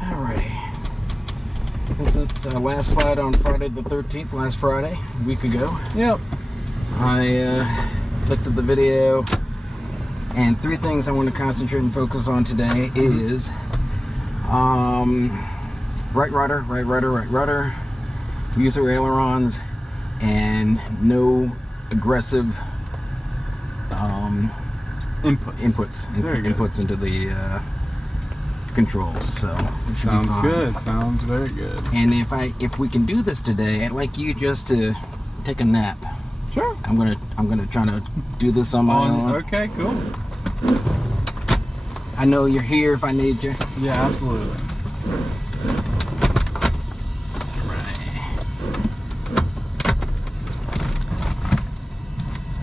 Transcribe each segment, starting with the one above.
Alrighty. This is our last flight on Friday the 13th, last Friday, a week ago. Yep. I looked at the video, and three things I want to concentrate and focus on today is right rudder, use of ailerons, and no aggressive inputs into the controls. So sounds good. Sounds very good. And if we can do this today, I'd like you just to take a nap. Sure. I'm gonna try to do this on my own. Okay, cool. I know you're here if I need you. Yeah, absolutely.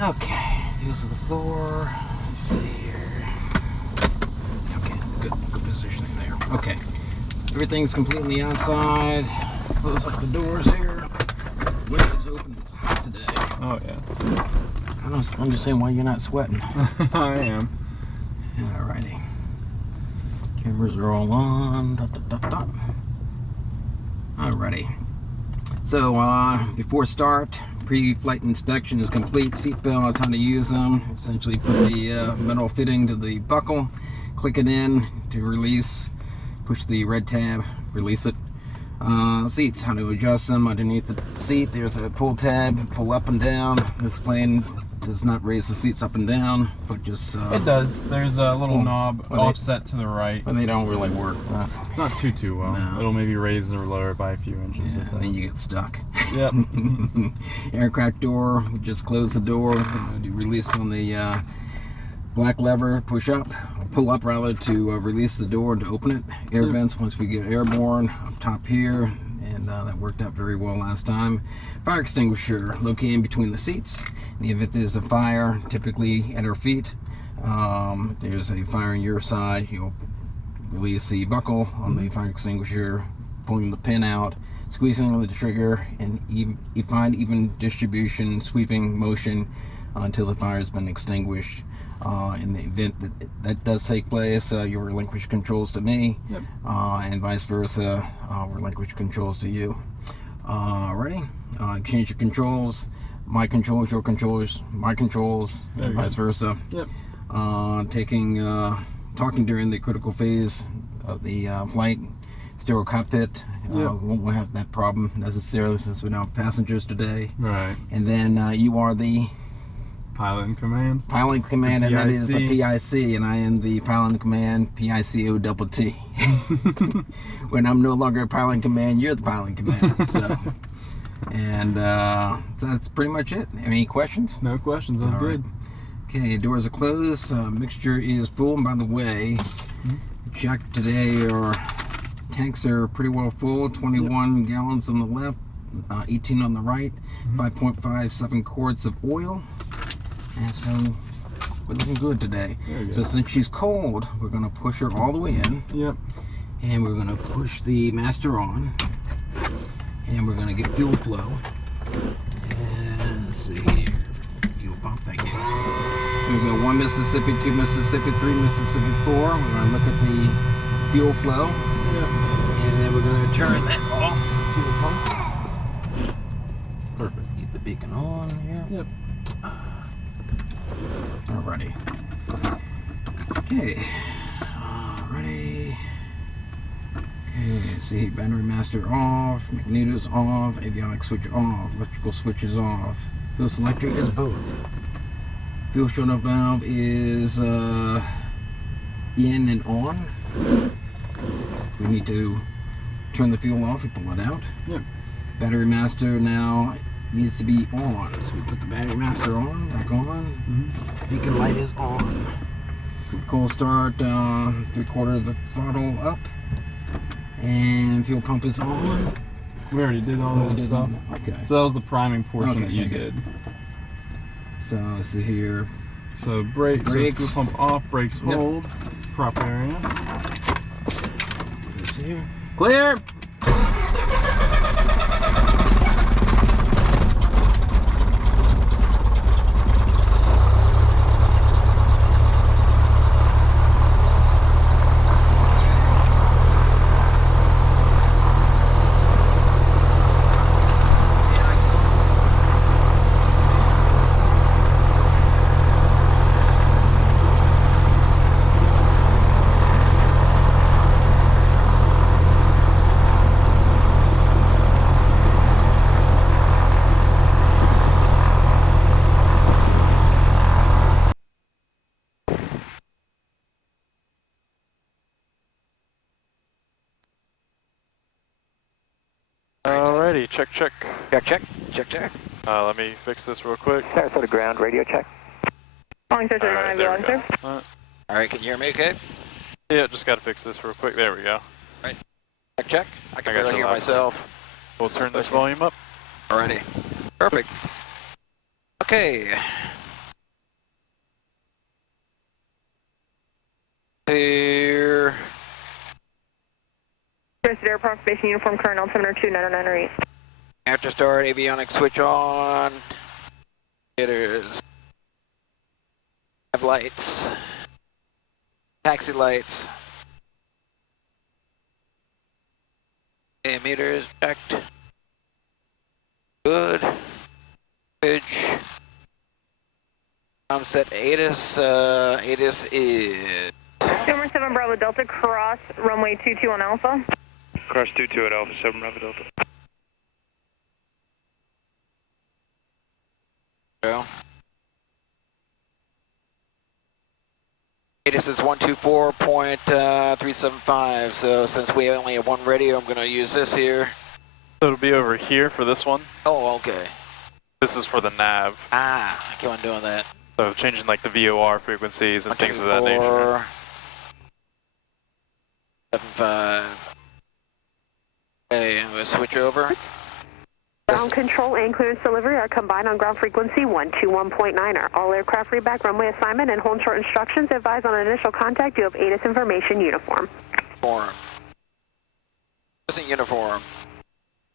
Okay, use of the floor. Let's see here. Okay, good positioning there. Okay, everything's completely outside. Close up the doors here. Windows open. It's hot today. Oh yeah. I'm just saying why you're not sweating. I am. Alrighty. Cameras are all on. Alrighty. So before start, pre-flight inspection is complete. Seatbelts, how to use them. Essentially put the metal fitting to the buckle, click it in to release, push the red tab, release it. Seats, how to adjust them underneath the seat. There's a pull tab, pull up and down. This plane does not raise the seats up and down, but just... it does. There's a little knob offset to the right. But they don't really work. Not too well. No. It'll maybe raise or lower it by a few inches. Yeah, and then you get stuck. Yep. Aircraft door, just close the door. You release on the black lever, push up, or pull up rather, to release the door to open it. Air vents, once we get airborne, up top here, and that worked out very well last time. Fire extinguisher located in between the seats. In the event there's a fire, typically at our feet, if there's a fire on your side, you'll release the buckle on the fire extinguisher, pulling the pin out, squeezing the trigger, and you find even distribution, sweeping motion until the fire has been extinguished. In the event that does take place, you relinquish controls to me, yep. And vice versa, relinquish controls to you. Ready? Exchange your controls. My controls, your controls, my controls, and vice versa. Yep. Talking during the critical phase of the flight. Stereo cockpit. Yep. We won't have that problem necessarily since we don't have passengers today. Right. And then you are the pilot in command. Pilot in command, and that is the PIC, and I am the pilot in command, PICOTT. When I'm no longer a pilot in command, you're the pilot in command. So, and so that's pretty much it. Any questions? No questions. That's good. Right. Okay, doors are closed. Mixture is full. And by the way, check today. Our tanks are pretty well full. 21 gallons on the left, 18 on the right. 5.57 quarts of oil. And so we're looking good today. So since she's cold, we're going to push her all the way in. Yep. And we're going to push the master on. And we're going to get fuel flow. And let's see here. Fuel pump, thank you. We're going to go 1 Mississippi, 2 Mississippi, 3 Mississippi, 4. We're going to look at the fuel flow. Yep. And then we're going to turn that off. Fuel pump. Perfect. Keep the beacon on here. Yep. Alrighty. Okay. Ready. Okay, see, battery master off, magnetos off, avionics switch off, electrical switch is off. Fuel selector is both. Fuel shut-off valve is in and on. We need to turn the fuel off and pull it out. Yep. Battery master now needs to be on. So we put the battery master on, back on. Beacon light is on. Cold start, 3/4 of the throttle up. And fuel pump is on. We already did all that stuff. Okay. So that was the priming portion that you did. So let's see here. So brakes. So fuel pump off, brakes hold. Prop area. This here. Clear! Alrighty, check, check. Check, check, check, check. Let me fix this real quick. Sarasota ground, radio check. Alright, there we go. Alright, can you hear me okay? Yeah, just gotta fix this real quick. There we go. Right. Check, check. I can got barely you hear loud. myself. We'll turn this volume up. Alrighty. Perfect. Okay. Here. Sarasota Approximation Uniform Current altimeter 29908. After start, avionics switch on. Meters. Have lights. Taxi lights. Okay, meters checked. Good. Bridge. I'm set ATIS. ATIS is. Number 7 Bravo Delta, cross runway 22 on Alpha. Cross 22 at Alpha 7 Bravo Delta. Go. ATIS is 124.375, so since we only have one radio, I'm going to use this here. So it'll be over here for this one. Oh, okay. This is for the nav. Ah, I keep on doing that. So changing like the VOR frequencies and things of that nature. 75. Okay, I'm going to switch over. Ground control and clearance delivery are combined on ground frequency 121.9. All aircraft read back runway assignment and hold short instructions. Advise on initial contact. You have ATIS information uniform. Uniform. Isn't uniform.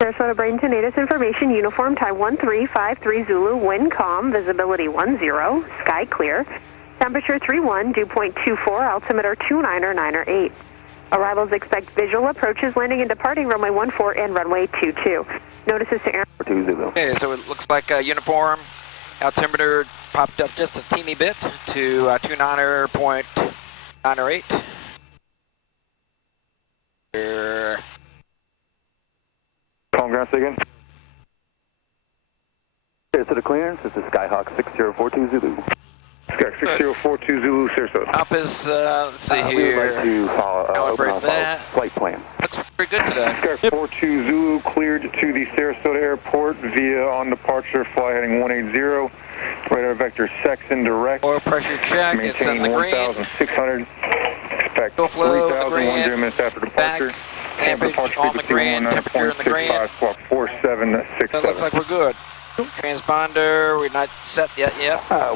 Sarasota Bradenton ATIS information uniform. Type 1353 Zulu. Wind calm. Visibility 10. Sky clear. Temperature 31. Dew point 24. Altimeter 29908. Arrivals expect visual approaches, landing and departing runway 14 and runway 22. Notices to air. Okay, so it looks like uniform. Altimeter popped up just a teeny bit to 29.908. Here. Calm ground again. Sarasota clearance, this is Skyhawk 6042 Zulu. Sky 6042 Zulu, Sarasota. Up is, let's see We here. would like to Calibrate that. flight plan. Looks pretty good today. Sky 42 Zulu cleared to the Sarasota airport via on departure, fly heading 180. Radar vector Saxon direct. Oil pressure check, it's in the green. 1,600. Expect Fuel flow, 3,000 minutes after departure. Temperature on the green, temperature in the green. Squawk 4767. That looks like we're good. Transponder, we're not set yet.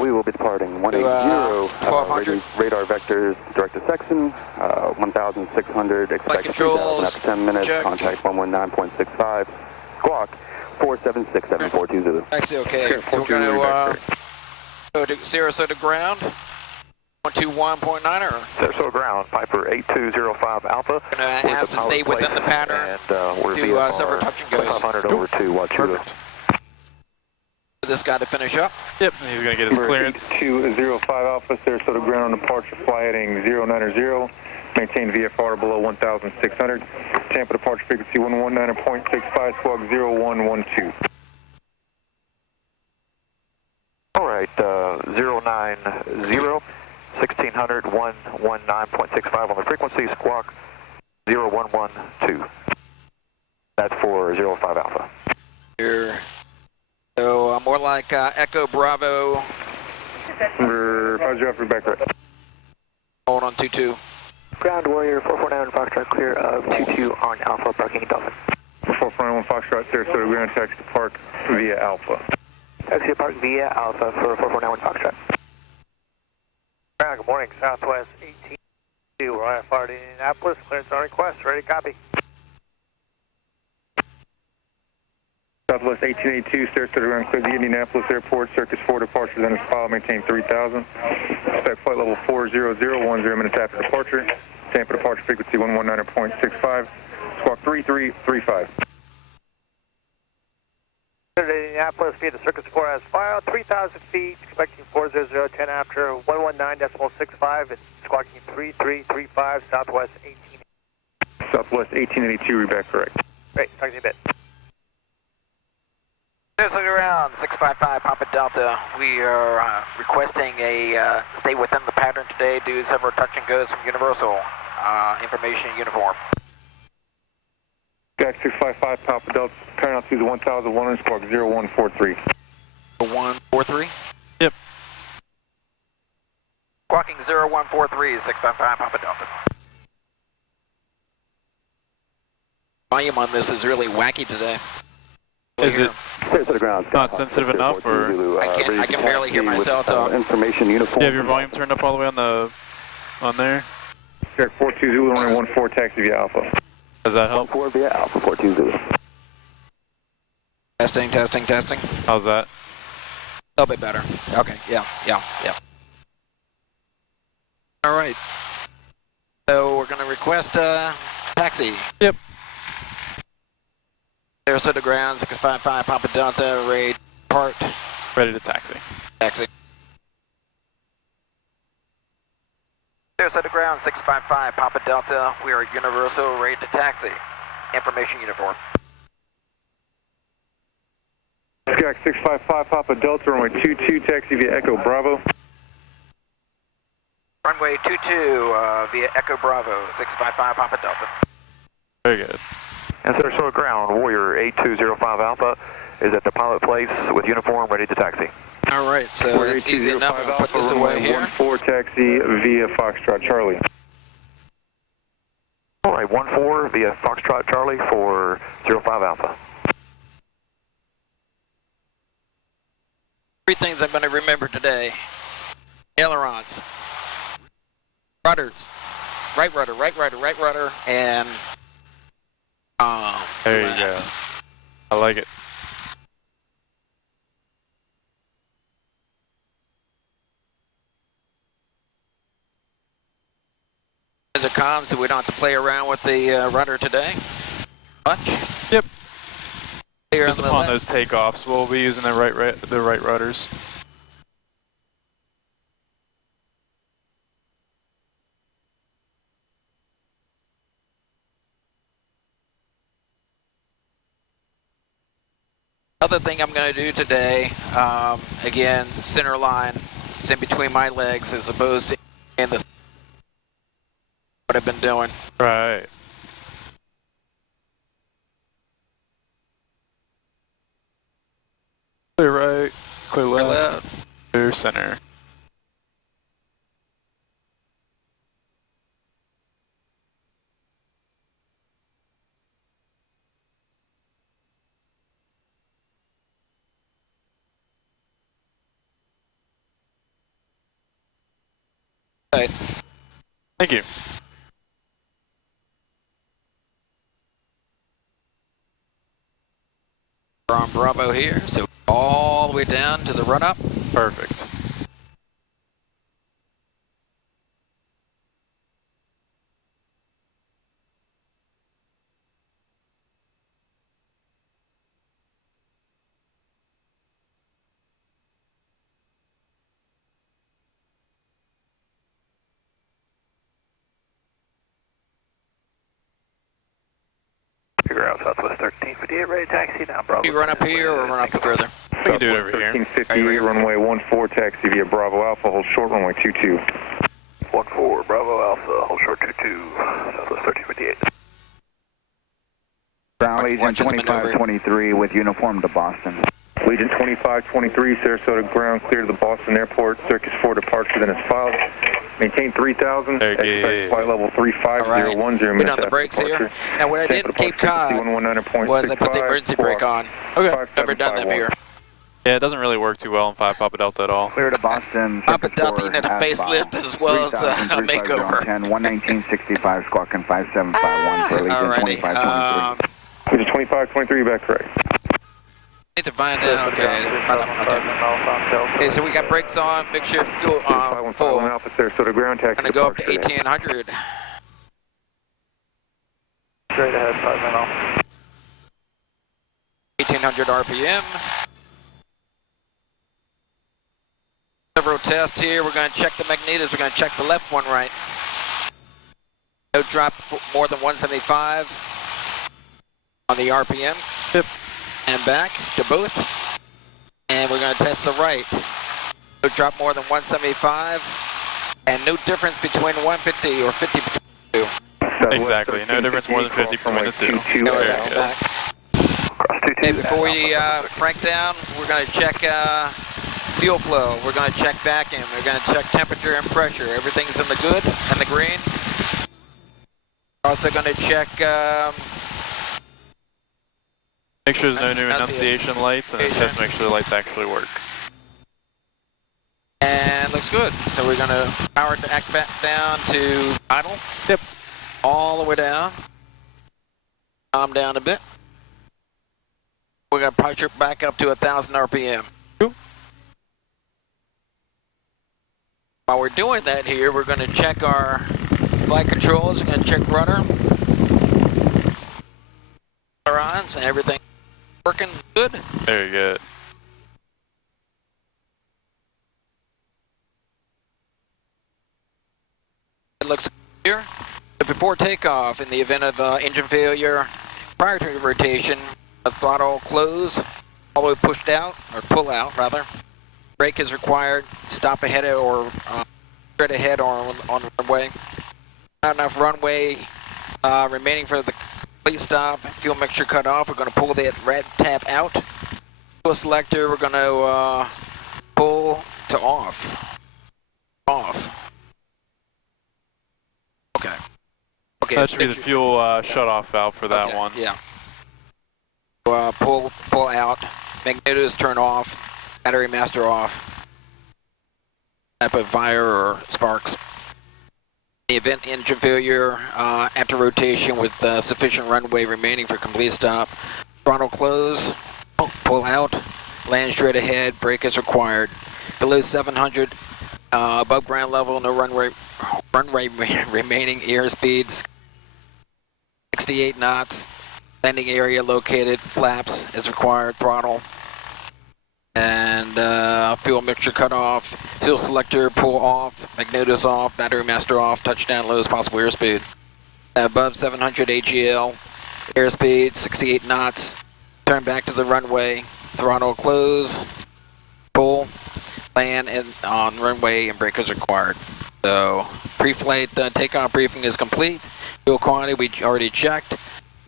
We will be departing 180. 1200. Radar vectors direct to Saxon, 1,600. Expect controls, 3,000 after 10 minutes. check. Contact 119.65. Squawk 476742 Zulu. Actually, okay. Sky So we're 42 going back to go to Sarasota ground. 121.9 or Sarasota ground, Piper 8205 Alpha. going to ask to stay within the pattern And we're to several touch and goes. 500 over to Wachuga. For this guy to finish up. Yep, he's gonna get his clearance. 8205 Alpha, Sarasota ground on departure, fly heading 090. Maintain VFR below 1,600. Tampa departure frequency 119.65, squawk 0112. All right, 090, 1600, 119.65 on the frequency, squawk 0112. That's for 05 Alpha. Here. So more like Echo Bravo. Roger, after back right. Hold on 22. Ground Warrior 4491 Foxtrot clear of 22 on Alpha, parking Dolphin. 4491 Foxtrot, Sarasota ground, taxi to park via Alpha. Taxi to park via Alpha for 4491 Foxtrot. Ground, good morning, Southwest 18. We're on fire to Indianapolis, clearance on request, ready to copy. Southwest 1882, Sarasota ground, clear the Indianapolis airport, Circus 4 departure, then is file, maintain 3000. Expect flight level 400, 10 minutes after departure. Tampa departure frequency 119.65, squawk 3335. Indianapolis via the Circus 4 as filed, 3,000 feet, expecting 400, 10 after 119.65 and squawking 3335, Southwest 18. Southwest 1882, read back correct. Great, talk to you in a bit. Sarasota ground, 655 Papa Delta. We are requesting a stay within the pattern today due to several touch and goes from Universal. Information uniform. Jack 655 Papa Delta, current altitude 1,100, squawk 0143. 143? Yep. Squawking 0143, 655 Papa Delta. Volume on this is really wacky today. Is it to the ground. not sensitive enough, or I can barely hear myself talk. Information do uniform. you have your volume turned up all the way on there? Jack 42 Zulu 114, taxi via Alpha. Does that help? 4 via Alpha 42 Zulu. Testing, testing, testing. How's that? A little bit better. Okay, yeah. All right. So we're going to request a taxi. Yep. Sarasota ground, 655 Papa Delta, raid part. Ready to taxi. Taxi. Sarasota ground, 655 Papa Delta, we are Universal, raid to taxi. Information uniform. Jack 655 Papa Delta, runway 22, taxi via Echo Bravo. Runway 22 via Echo Bravo, 655 Papa Delta. Very good. And Sarasota ground, Warrior 8205 Alpha is at the pilot place with uniform ready to taxi. All right, so that's easy enough. We'll put this away here. 14 taxi via Foxtrot Charlie. All right, 14 via Foxtrot Charlie for 05 Alpha. Three things I'm going to remember today. Ailerons. Rudders. Right rudder, and There you go. I like it. These are comms, so we don't have to play around with the rudder today. Much. Yep. Here Just on the upon left. those takeoffs, we'll be using the right rudders. Other thing I'm going to do today, again, center line, it's in between my legs as opposed to in the what I've been doing. Right. Clear right, clear left, clear center. Right. Thank you. We're on Bravo here, so all the way down to the run-up. Perfect. Figure out Southwest 1358, ready taxi now, Bravo. You run up here or run up further? We can do it over here. 1358, runway 14, taxi via Bravo Alpha, hold short, runway 22. 14, Bravo Alpha, hold short 22, Southwest 1358. Ground Legion 2523 with uniform to Boston. Legion 2523, Sarasota ground, clear to the Boston Airport, Circus 4 departure, then it's filed. Maintain 3000, expect flight level 35010. Been on the brakes here. Now what I did in Cape Cod was I put the emergency brake on. Okay. Never done that here. Yeah, it doesn't really work too well in 5 Papa Delta at all. Clear to Boston. Papa Delta needed a facelift as well as a makeover. 10, 11965, squawking 5751 for Legion 2523. Legion 2523, back correct. Need to find out. Okay. Okay, so we got brakes on. Make sure fuel full. Alpha, Sarasota ground, taxi. Gonna go up to 1800. Straight ahead, 5 minutes. 1800 RPM. Several tests here. We're going to check the magnetos. We're going to check the left one right. No drop more than 175 on the RPM. Yep. And back to both. And we're going to test the right. No drop more than 175. And no difference between 150 or 50 between the two. Exactly. No difference more than 50 from 1 to 2. Very good. Hey, before we crank down, we're going to check fuel flow. We're going to check vacuum. We're going to check temperature and pressure. Everything's in the good and the green. We're also going to check... make sure there's no new enunciation lights, and then just make sure the lights actually work. And looks good. So we're going to power it back down to idle. Yep. All the way down. Calm down a bit. We're going to push it back up to 1,000 RPM. Cool. While we're doing that here, we're going to check our flight controls. We're going to check rudder. Ailerons and everything working good. Very good. It looks clear. But before takeoff, in the event of engine failure, prior to rotation, the throttle close, all the way pushed out, or pull out rather. Brake is required, stop ahead or straight ahead or on the runway. Not enough runway remaining for the complete stop. Fuel mixture cut off. We're going to pull that red tab out. Fuel selector, we're going to pull to off. Off. Okay. Okay. That should be the fuel shut-off valve for that one. Yeah. Pull out. Magnetos turn off. Battery master off. Type of fire or sparks. In the event engine failure after rotation with sufficient runway remaining for complete stop. Throttle close. Pull out. Land straight ahead. Brake is required. Below 700. Above ground level. No runway remaining. Airspeed 68 knots. Landing area located. Flaps is required. Throttle. And fuel mixture cut off. Fuel selector pull off. Magnetos off. Battery master off. Touchdown lowest possible airspeed. Above 700 AGL. Airspeed 68 knots. Turn back to the runway. Throttle close. Pull. Land and on runway and brake is required. So pre-flight takeoff briefing is complete. Fuel quantity we already checked.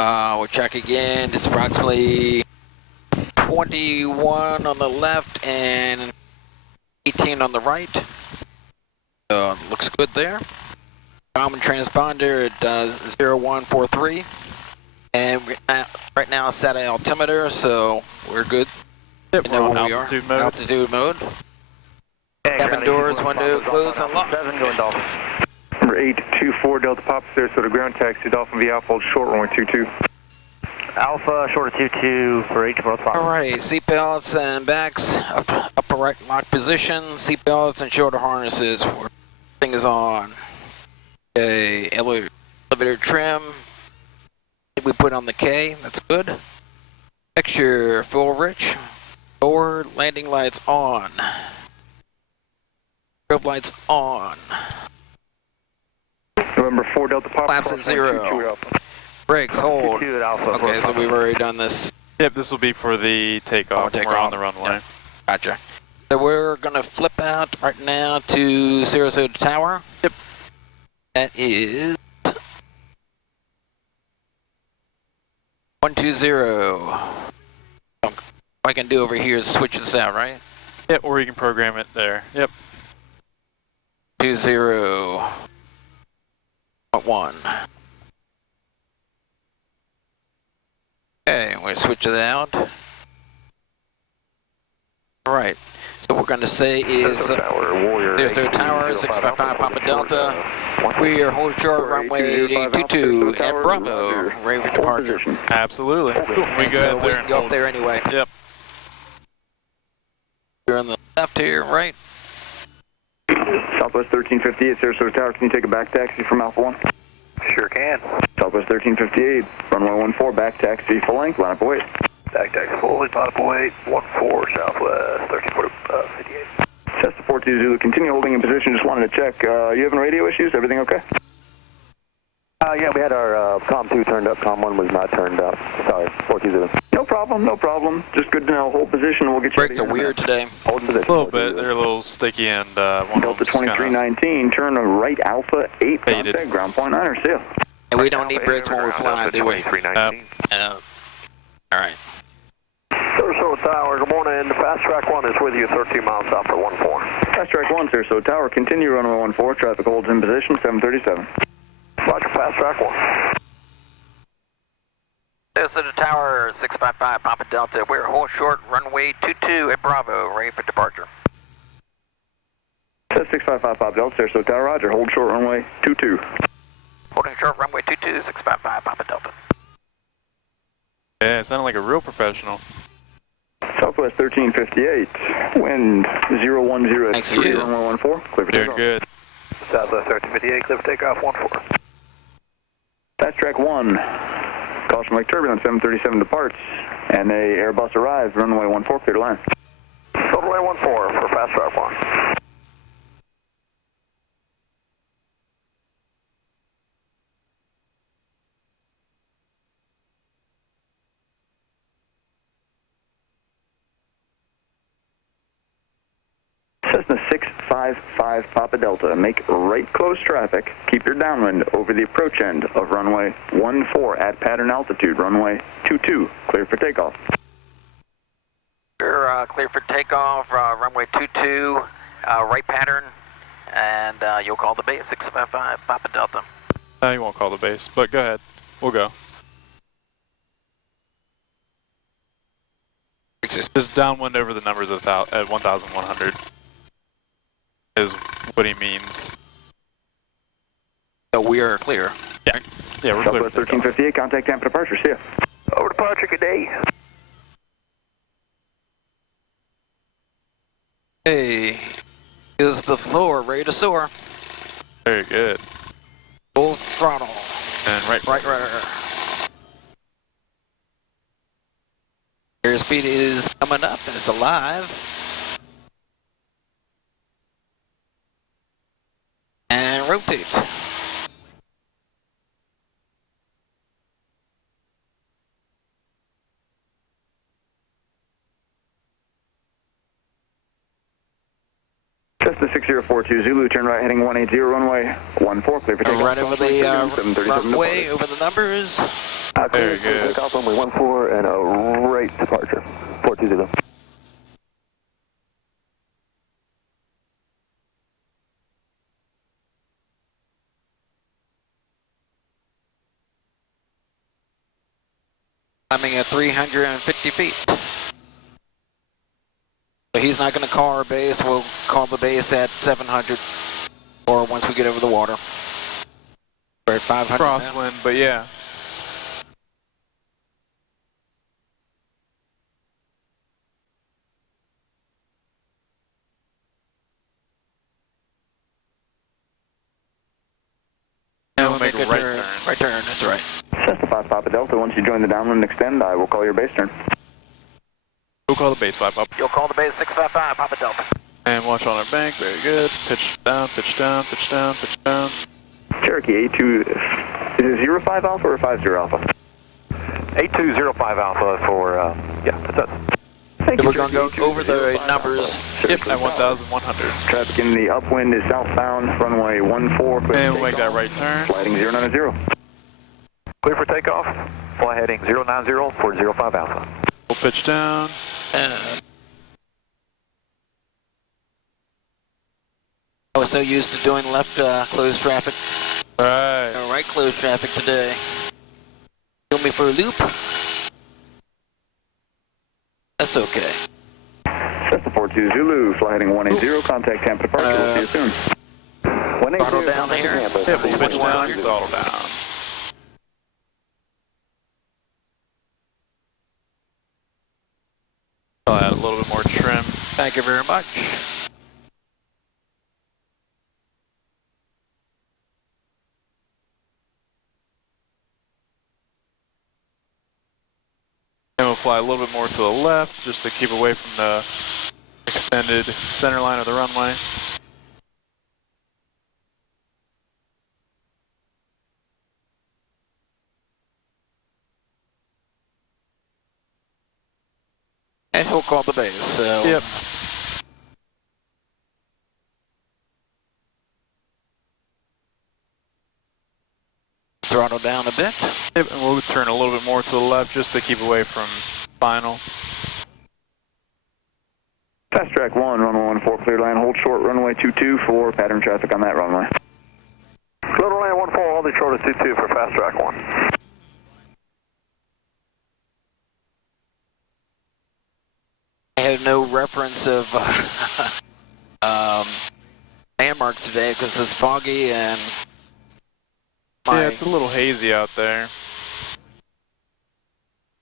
We'll check again. It's approximately 21 on the left and 18 on the right. Looks good there. Common transponder at 0143. And right now it's set at altimeter, so we're good. Yep, We're on altitude mode. Altitude mode. Cabin doors, window closed, unlocked. 7 going Dolphin. Number 824 Delta Pop, Sarasota ground taxi, Dolphin via Alpha, short runway 22. Alpha, short of 22 for 824 Pop. Alrighty, seatbelts and backs, upper right lock position, seatbelts and shoulder harnesses. Everything is on. Okay, elevator trim. We put on the K, that's good. Extra full rich. Forward landing lights on. Strobe lights on. November 4 Delta Pop. Flaps at 0. Brakes, hold. Okay, so we've already done this. Yep, this will be for the takeoff. We're on the runway. Yeah. Gotcha. So we're going to flip out right now to Sarasota Tower. Yep. That is 120. What I can do over here is switch this out, right? Yep, or you can program it there. Yep. 20.1. Okay, we're going to switch it out. Alright, so what we're going to say is Sarasota Tower, 655 Papa Delta. We are hold short, runway 22 at Bravo, ready for departure. Absolutely. Cool. We So we can go up there anyway. Yep. You're on the left here, right? Southwest 1358, Sarasota Tower, can you take a back taxi from Alpha 1? Sure can. Southwest 1358, runway 14, back taxi full length, line up await. Back taxi full length, line up await, 14 Southwest 1358. Cessna 42 Zulu, continue holding in position, just wanted to check, you having radio issues, everything okay? Yeah, we had our COM 2 turned up, COM 1 was not turned up. Sorry, 42 No problem, no problem. Just good to know. Hold position, we'll get you. Brakes are weird today. Hold position. A little bit. They're a little sticky and one Delta 2319, turn a right Alpha 8, contact ground point 9, see ya. And we don't need brakes when we fly, do we? Alright. Sarasota Tower, good morning. Fast Track 1 is with you, 13 miles south for 14. Fast Track 1, Sarasota Tower, continue runway 14, traffic holds in position, 737. Roger, Fast Track 1. Sarasota Tower, 655 Papa Delta. We're hold short, runway 22 at Bravo, ready for departure. 655 Papa Delta, Sarasota Tower, roger, hold short, runway 22. Holding short, runway 22, 655 Papa Delta. Yeah, it sounded like a real professional. Southwest 1358, wind 010 at 3, runway 14, clear for Doing takeoff. good. Southwest 1358, clear for takeoff, 14. Fast Track 1, caution like turbulence, 737 departs, and a Airbus arrives, runway 14, clear to land. Runway 14 for Fast Track 1. Cessna 655 Papa Delta, make right close traffic, keep your downwind over the approach end of runway 14 at pattern altitude, runway 22, clear for takeoff. We're clear for takeoff, runway 22, right pattern, and you'll call the base, 655 Papa Delta. No, you won't call the base, but go ahead. We'll go. Just downwind over the numbers at 1,100 is what he means. So we are clear. Yeah. Yeah, we're clear. Southwest 1358, contact Tampa departure, see ya. Over departure, good day. Hey, is the floor ready to soar? Very good. Full throttle. And right. Airspeed is coming up and it's alive. And rotate. Cessna 6042 Zulu, turn right heading 180, runway 14, clear for takeoff. Right over the runway, over the numbers. Very good. Takeoff, runway 14 and a right departure, 420. Climbing at 350 feet. So he's not going to call our base. We'll call the base at 700, or once we get over the water. We're at 500 Crosswind, now. but yeah. And we'll make a right turn. Right turn, that's right. Cessna 5 Papa Delta, once you join the downwind and extend, I will call your base turn. We'll call the base 5 up. You'll call the base 655 Papa Delta. And watch on our bank, very good. Pitch down, pitch down, pitch down, pitch down. Cherokee A2, is it 05 Alpha or 50 Alpha? 8205 Alpha for, yeah, that's us. Thank you, We're going to go over the numbers. Yep, at 1,100. Traffic in the upwind is southbound, runway 14, clear And we'll make that right turn. Flighting 090. Clear for takeoff, fly heading 090 for 05 Alpha. We'll pitch down. I was so used to doing left closed traffic. Right. Right closed traffic today. Kill me for a loop. That's okay. Cessna 42 Zulu, fly heading 180, contact Tampa departure, we'll see you soon. 180, Throttle down here. Yep, we'll pitch down, throttle down. I'll add a little bit more trim. Thank you very much. And we'll fly a little bit more to the left, just to keep away from the extended center line of the runway. And he'll call the base, so... Yep. throttle down a bit. Yep, and we'll turn a little bit more to the left just to keep away from final. Fast track 1, runway 14, clear line, hold short, runway 22 for pattern traffic on that runway. Little line 14, hold it short of 22 for fast track 1. I have no reference of landmarks today because it's foggy and yeah, it's a little hazy out there.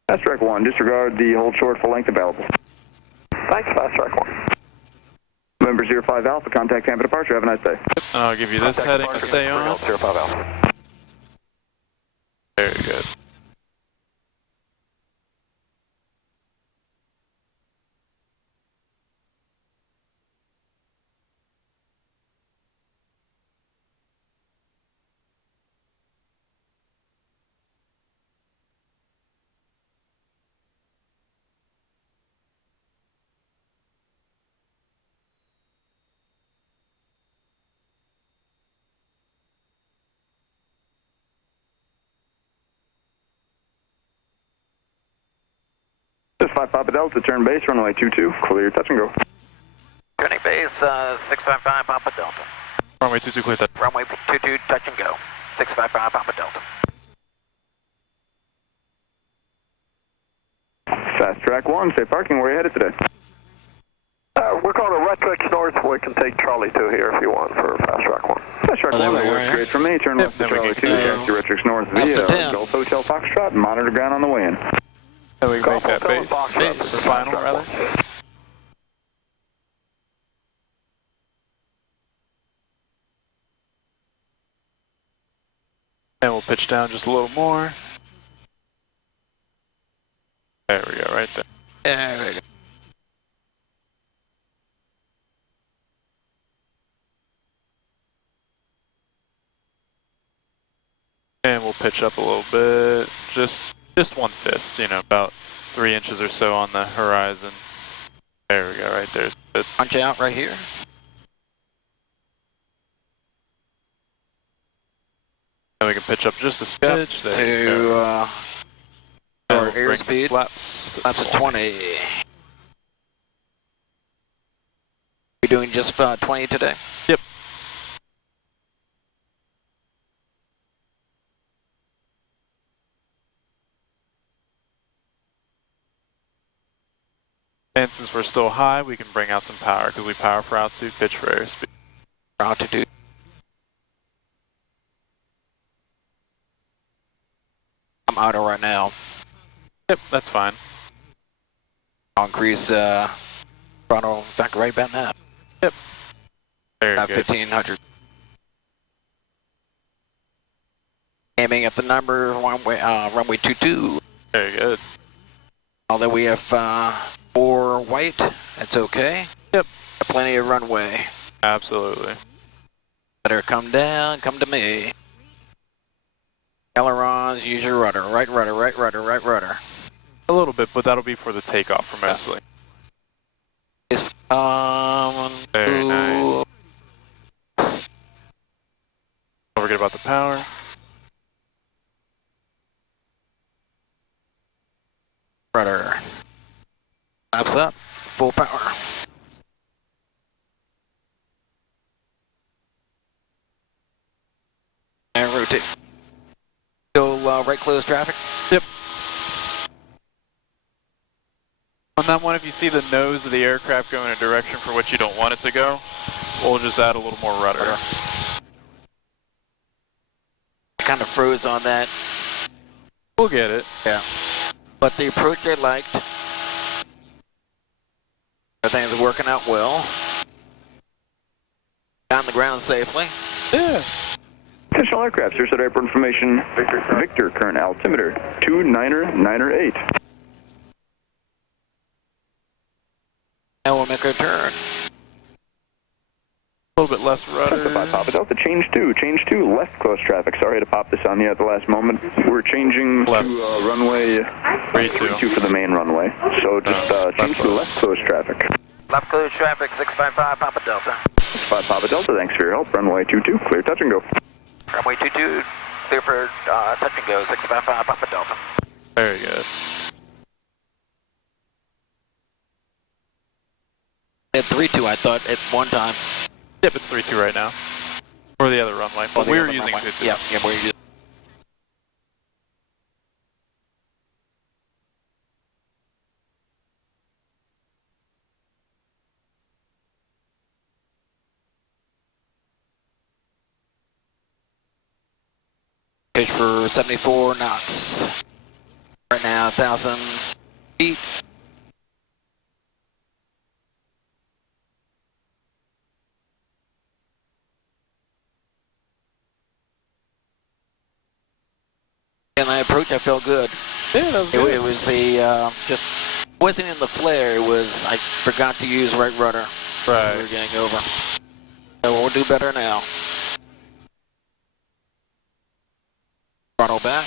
Fast track 1, disregard the hold short full length available. Thanks, fast track 1. November 05 Alpha, contact Tampa departure, have a nice day. And I'll give you this heading to stay on. 05 Alpha. Very good. This is 5 Papa Delta, turn base, runway 22, clear, touch and go. turning base 655 Papa Delta. Runway 22 clear that. Runway 22, touch and go. 655 Papa Delta. Fast track 1, safe parking, where are you headed today? We're going to Retrix North. We can take Charlie 2 here if you want for fast track 1. Fast track 1, that works great for me. Turn left to Charlie 2, taxi Retrix North via Gulf Hotel Foxtrot, monitor ground on the way in. And we can make that base. For final, rather. And we'll pitch down just a little more. There we go, right there. There we go. And we'll pitch up a little bit, just one fist, you know, about 3 inches or so on the horizon. There we go, right there. Good. Punch out right here. And we can pitch up just a smidge. Yep. There you To go. our We'll bring the airspeed. Flaps Flaps at 20. We doing just 20 today? Yep. And since we're still high, we can bring out some power because we power for altitude, pitch for airspeed. Altitude. I'm auto right now. Yep, that's fine. I'll increase throttle, in fact, right about now. Yep. Very About good. 1500. Aiming at the number runway 22. Very good. Although we have 4 white, that's okay. Yep. Got plenty of runway. Absolutely. Better come down, come to me. Ailerons, use your rudder. Right rudder, right rudder, right rudder. A little bit, but that'll be for the takeoff for mostly. It's Very nice. Don't forget about the power. Rudder. Flaps up, full power. And rotate. Still right close traffic? Yep. On that one, if you see the nose of the aircraft go in a direction for which you don't want it to go, we'll just add a little more rudder. Kind of froze on that. We'll get it. Yeah. But the approach I liked. Everything's working out well. Down the ground safely. Yeah. Additional aircraft, Sarasota Airport information, Victor, current altimeter, 2998. Now we'll make our turn. A little bit less rudder. Papa Delta, change 2, left close traffic. Sorry to pop this on you at the last moment. We're changing Left. to runway 32 for the main runway. So just change to left close traffic. Left close traffic, 655 Papa Delta. 5 Papa Delta, thanks for your help. Runway 22, clear touch and go. Runway 22, clear for touch and go, 655 Papa Delta. Very good. At 3-2, I thought, at one time. Yep, it's 3-2 right now. For the other runway, but we were using 2-2. Yeah, we're using. Pitch for 74 knots. Right now, 1,000 feet. And I approached, I felt good. Yeah, that was good. It was the, just wasn't in the flare, it was, I forgot to use right rudder. Right. We were getting over. So we'll do better now. Throttle back.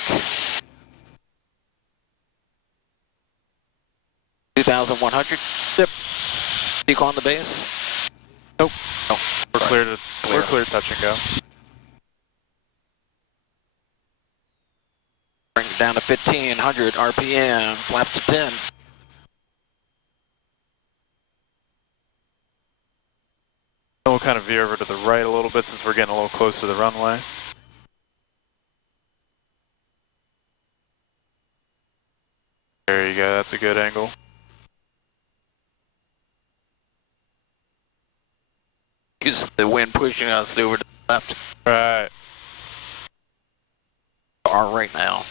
2,100. Yep. Peak on the base. Nope. No. We're clear to touch and go. Bring it down to 1,500 RPM. Flap to 10. Then we'll kind of veer over to the right a little bit since we're getting a little close to the runway. There you go, that's a good angle. Use the wind pushing us over to the left. Right. Our right now.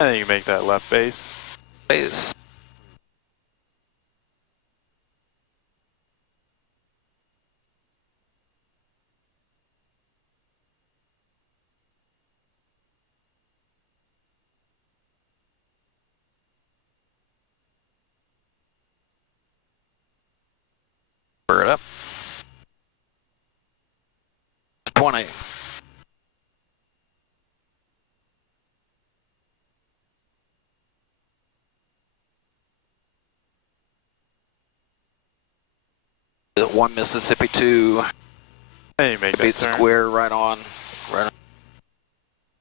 And then you can make that left base. Base. Spur it up. 20. The 1 Mississippi 2. And you make that Beat turn. square right on. Right on.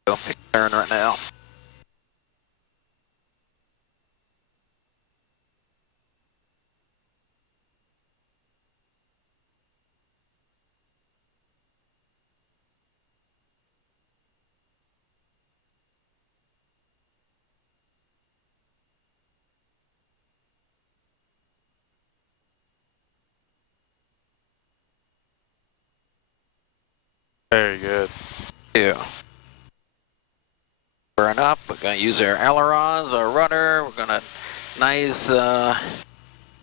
Go pick turn right now. Very good. Yeah. Burn up. We're going to use our ailerons, our rudder. We're going to nice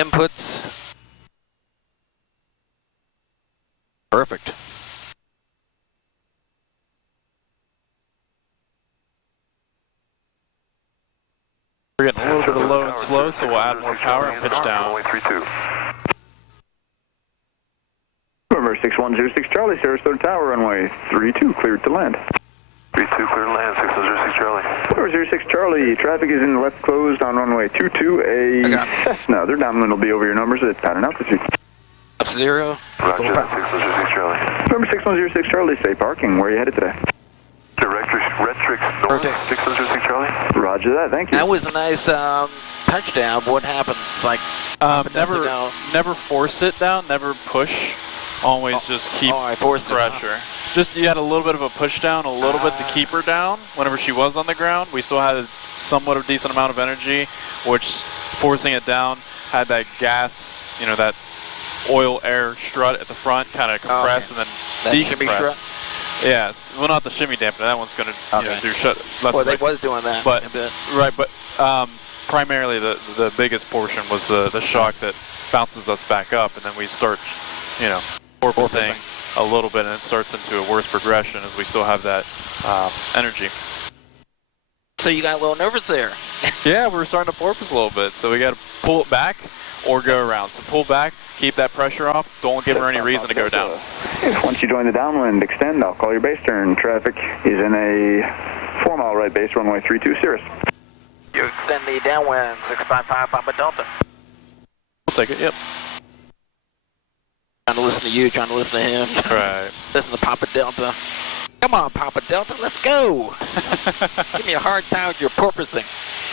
inputs. Perfect. We're getting a little bit of low and slow, so we'll add more power and pitch down. November 6106 Charlie, Sarasota Tower, runway 32, cleared to land. 32, clear to land, 6106 Charlie. November 06 Charlie, traffic is in the left closed on runway 22, a Cessna. Their downwind will be over your numbers at pattern altitude. Up 0. Roger that, 6106 Charlie. November 6106 Charlie, stay parking. Where are you headed today? Retrix north, 6106 Charlie. Roger that, thank you. That was a nice touchdown. What happened? It's like Never force it down, never push. Always just keep I forced pressure. Just you had a little bit of a push down, a little bit to keep her down. Whenever she was on the ground, we still had a somewhat of a decent amount of energy, which forcing it down had that gas, you know, that oil air strut at the front, kind of compress and then that decompress. shimmy strut? Yes, well, not the shimmy dampener. That one's going to do shut left. Well, and right. they was doing that. But a bit. right, but primarily the biggest portion was the shock that bounces us back up, and then we start, you know, porpoising a little bit, and it starts into a worse progression as we still have that energy. So you got a little nervous there. Yeah, we were starting to porpoise a little bit, so we got to pull it back. or go around. So pull back, keep that pressure off. Don't give her any reason to go down. Once you join the downwind, extend. I'll call your base turn. Traffic is in a 4-mile right base, runway 32 Cirrus. You extend the downwind, 655 Papa Delta. We'll take it, yep. Trying to listen to you, trying to listen to him. Right. Listen to Papa Delta. Come on, Papa Delta, let's go. Give me a hard time with your porpoising.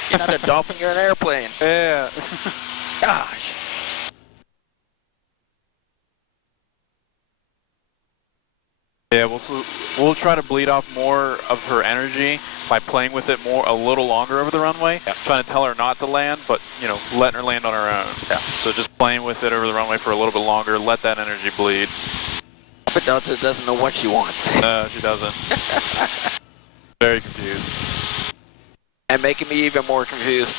You're not a dolphin, you're an airplane. Yeah. Gosh. Yeah, we'll try to bleed off more of her energy by playing with it a little longer over the runway. Yeah. Trying to tell her not to land, but letting her land on her own. Yeah. So just playing with it over the runway for a little bit longer, let that energy bleed. Papa Delta doesn't know what she wants. No, she doesn't. Very confused. And making me even more confused.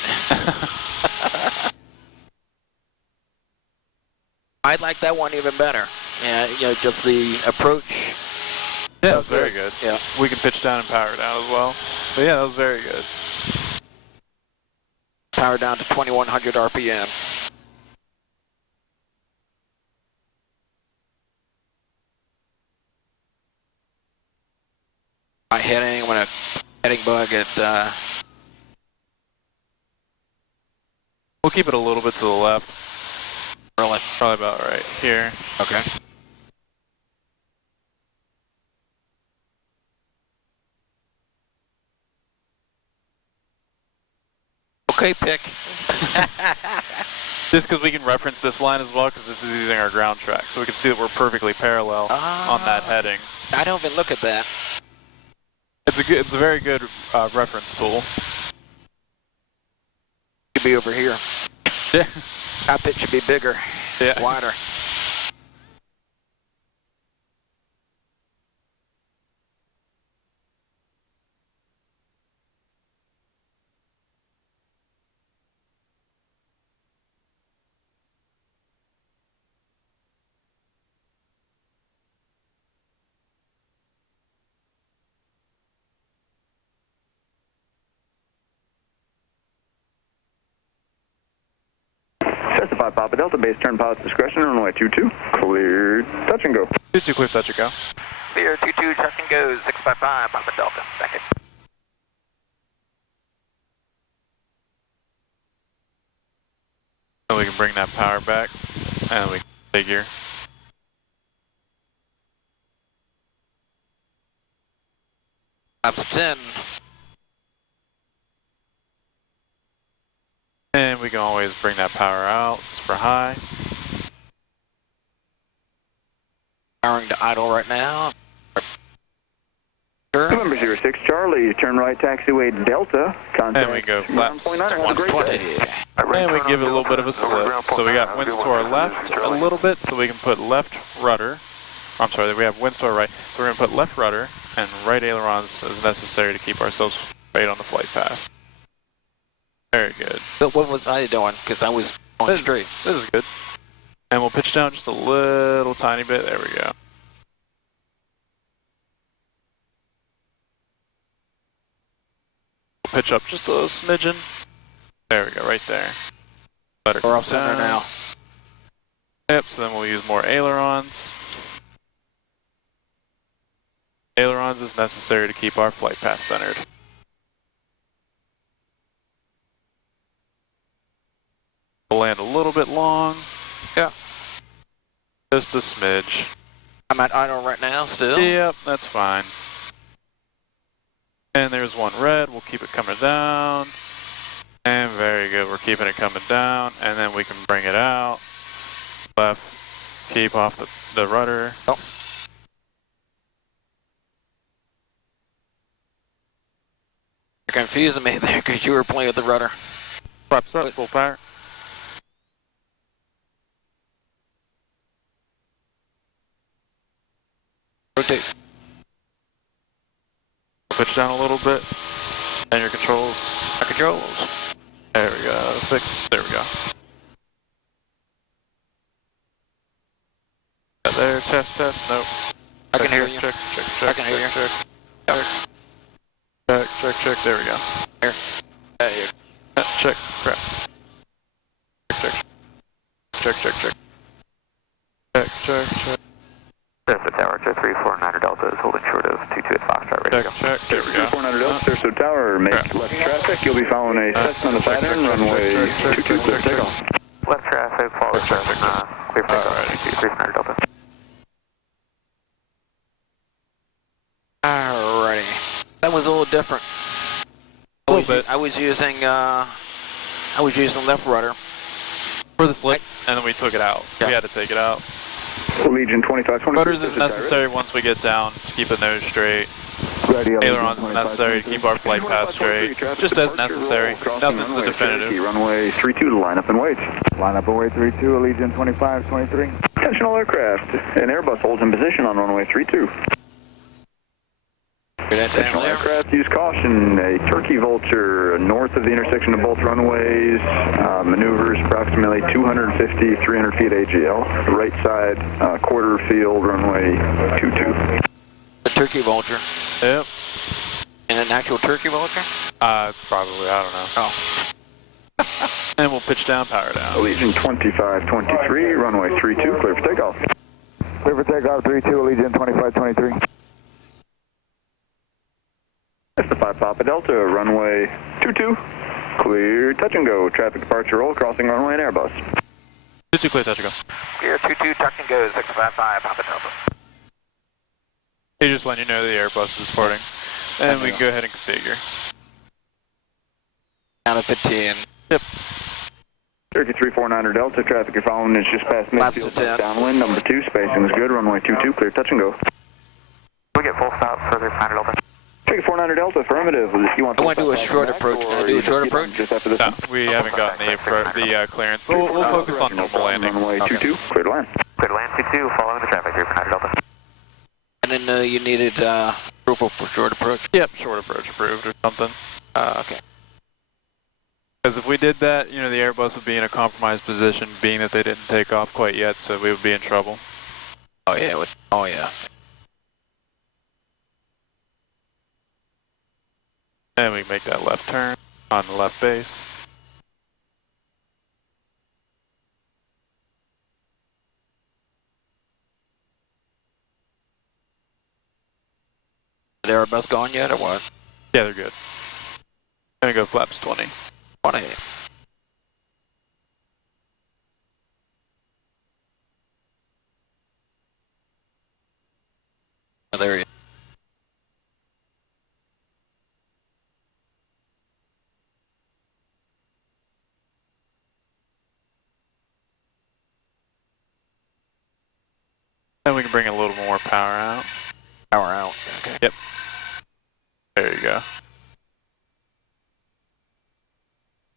I like that one even better. Yeah, just the approach. Yeah, that was very good. Yeah. We can pitch down and power down as well. But yeah, that was very good. Power down to 2100 RPM. My heading, when a heading bug at We'll keep it a little bit to the left. Really? Probably about right here. Okay. Okay, pick. Just because we can reference this line as well, because this is using our ground track, so we can see that we're perfectly parallel on that heading. I don't even look at that. It's a very good reference tool. Should be over here. Yeah. Cockpit should be bigger, Yeah. wider. Specify Papa Delta, base turn pilot's discretion, runway 22. Clear, touch and go. 22 clear, touch and go. Clear, 22, touch and go, 655, Papa Delta. Back it. So we can bring that power back, and we can figure. Laps of 10. And we can always bring that power out since we're high. Powering to idle right now. Sure. November 06 Charlie, turn right taxiway Delta. Contact. And we go flaps to 120. And we give it a little bit of a slip. So we got winds to our left a little bit, so we can put left rudder. I'm sorry, we have winds to our right. So we're going to put left rudder and right ailerons as necessary to keep ourselves straight on the flight path. Very good. But what was I doing? Because I was on straight. This is good. And we'll pitch down just a little tiny bit. There we go. We'll pitch up just a little smidgen. There we go, right there. Let her We're come off center down. now. Yep, so then we'll use more ailerons. Ailerons is necessary to keep our flight path centered. We'll land a little bit long. Yeah. Just a smidge. I'm at idle right now still. Yep, that's fine. And there's one red. We'll keep it coming down. And very good. We're keeping it coming down. And then we can bring it out. Left. Keep off the rudder. Oh. You're confusing me there because you were playing with the rudder. Flaps up, full power. Rotate. Pitch down a little bit. And your controls. My controls. There we go. Fix. There we go. There. Test. Nope. I can hear you. Check. I can hear you. Check. There we go. Here. There you go. Check. Crap. Check. check, check, check. Check, check, check. Sarasota Tower, 349 Delta is holding short of 22 at Foxtrot, ready to go. Check, there we go. 400 Delta, Sarasota Tower, make left traffic. You'll be following a Cessna on the pattern, runway 22, clear for takeoff. Left traffic, follow the Cessna, clear for takeoff, 349 Delta. Alrighty. That was a little different. A little bit. I was using left rudder. For the slip, and then we took it out. Yeah. We had to take it out. Legion 2523. Rudders is necessary once we get down to keep the nose straight. Ailerons is necessary to keep our flight path straight. Just as necessary. Nothing's a definitive. Runway 32 to line up and wait. Line up and wait 32, Legion 2523. Attention all aircraft. An Airbus holds in position on runway 32. Attention all aircraft, use caution. A Turkey Vulture north of the intersection of both runways. Maneuvers approximately 250, 300 feet AGL. Right side, quarter field, runway 22. The Turkey Vulture. Yep. And an actual Turkey Vulture? Probably, I don't know. Oh. And we'll pitch down, power down. Legion 2523, runway 32, clear for takeoff. Clear for takeoff 32, Legion 2523. That's the 5 Papa Delta, runway 22, clear, touch and go. Traffic departure roll, crossing runway and Airbus. 22 clear, touch and go. Clear 22, touch and go, 655, Papa Delta. Hey, just letting you know the Airbus is departing. And we can go ahead and configure. Down to 15. Yep. Turkey 349er Delta, traffic you're following is just past Laps midfield, to 10. downwind, number 2, spacing is good, runway 22, clear, touch and go. We get full stop for 349 Delta. Turkey 49er Delta, affirmative. You want I want to do a short approach. Can I do a short approach? Just after this No, we haven't gotten the clearance, but we'll focus on normal landings. Runway 22, clear to land. Clear to land 22, following the traffic, 349 Delta. And then you needed approval for short approach? Yep, short approach approved or something. Okay. Because if we did that, you know, the Airbus would be in a compromised position, being that they didn't take off quite yet, so we would be in trouble. Oh yeah, oh yeah. And we make that left turn on the left base. Is the Airbus gone yet or what? Yeah, they're good. Gonna go flaps 20. 20. Oh, there he is. And we can bring a little more power out. Power out. Okay. Yep. There you go.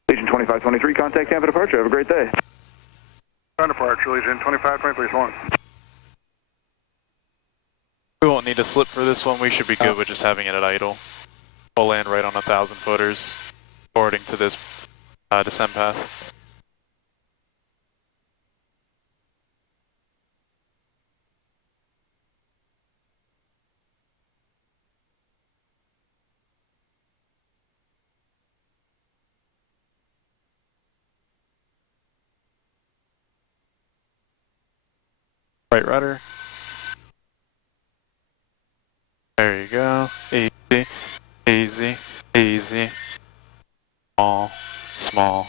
Legion 2523, contact Tampa departure. Have a great day. On departure, Legion 2523 is 1. We won't need to slip for this one. We should be good with just having it at idle. We'll land right on 1,000 footers, forwarding to this descent path. Right rudder. There you go. Easy, easy, easy. Small, small.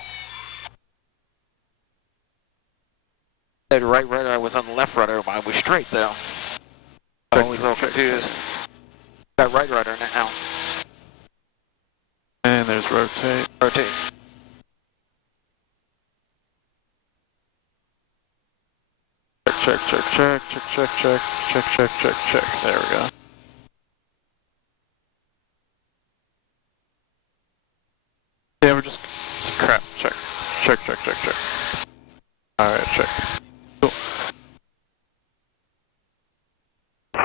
That right rudder, I was on the left rudder, I was straight though. I'm always a little confused. Got right rudder now. And there's rotate. Rotate. Check, check, check, check, check, check, check, check, check, check. There we go. Yeah, we're just crap. Check, check, check, check, check. All right, check. Cool.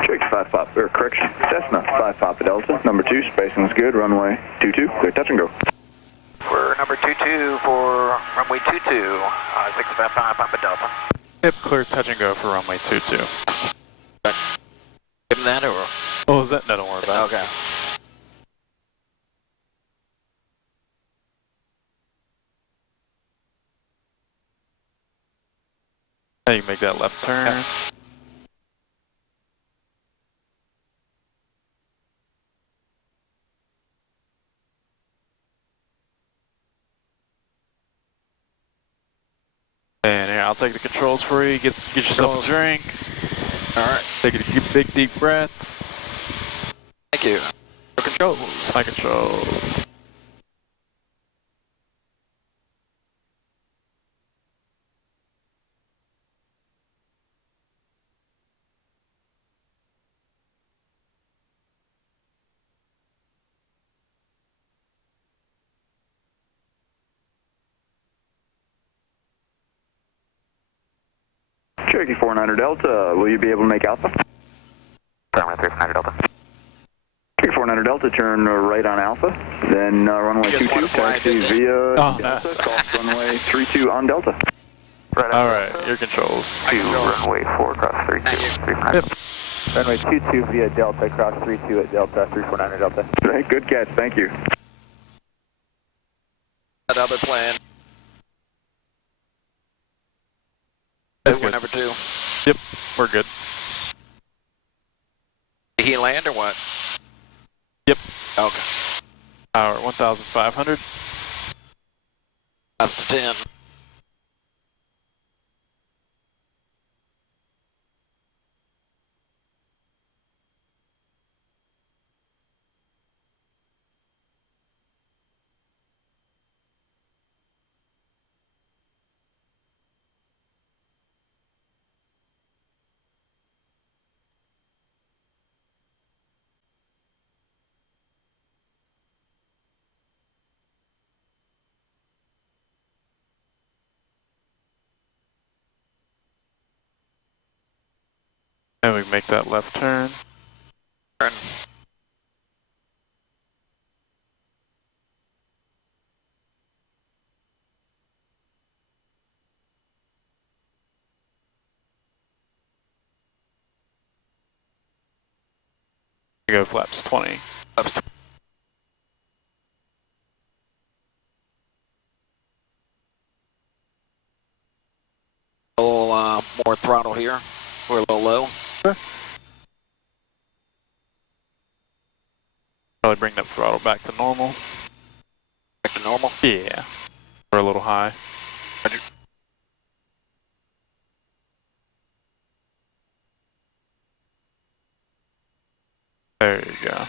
Check 5 Papa, or correction, Cessna 5 Papa Delta, number 2, spacing is good, runway 22, clear, touch and go. We're number 22 for runway 22, 655 Papa Delta. Yep, clear touch and go for runway 22. Give him that or? Oh, is that? No, don't worry about it. Okay. Now you can make that left turn. Yeah. And here, I'll take the controls for you. Get yourself a drink. All right. Take a big deep breath. Thank you. For controls. My controls. Cherokee 49er Delta, will you be able to make Alpha? Runway 39 Delta. Cherokee 49er Delta, turn right on Alpha, then runway Just 22, wanna fly, taxi didn't you? via Oh, Delta, nice. cross runway 32 on Delta. Right All right, your controls. to runway 4 cross 32. Thank you. Runway 22 via Delta, cross 32 at Delta, 349 Delta. Right, good catch, thank you. That other plan. That's We're good. number 2. Yep, we're good. Did he land or what? Yep. Okay. Power 1,500. Up to 10. And we make that left turn. Turn. We go flaps 20. A little more throttle here. We're a little low. Probably bring that throttle back to normal. Back to normal. Yeah. We're a little high. Roger. There you go.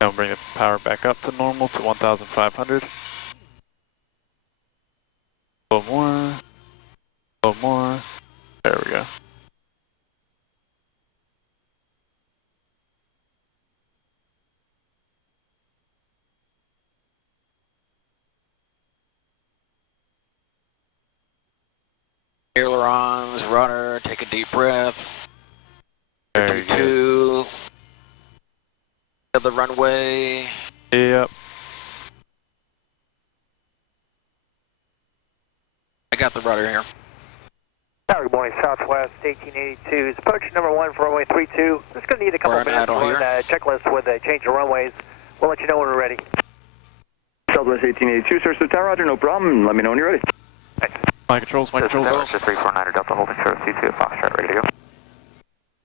Now we'll bring the power back up to normal to 1,500. A little more. A little more. There we go. Ailerons, rudder, take a deep breath. There you go. 2. The runway. Yep. I got the rudder here. Tower, good morning, Southwest 1882. It's approach number 1 for runway 32. Just going to need a couple We're minutes to idle run a checklist with a change of runways. We'll let you know when we're ready. Southwest 1882, Sarasota Tower, Roger, no problem. Let me know when you're ready. Thanks. My controls, my controls. Just 349 Delta, holding short of C2 Foxtrot, ready to go.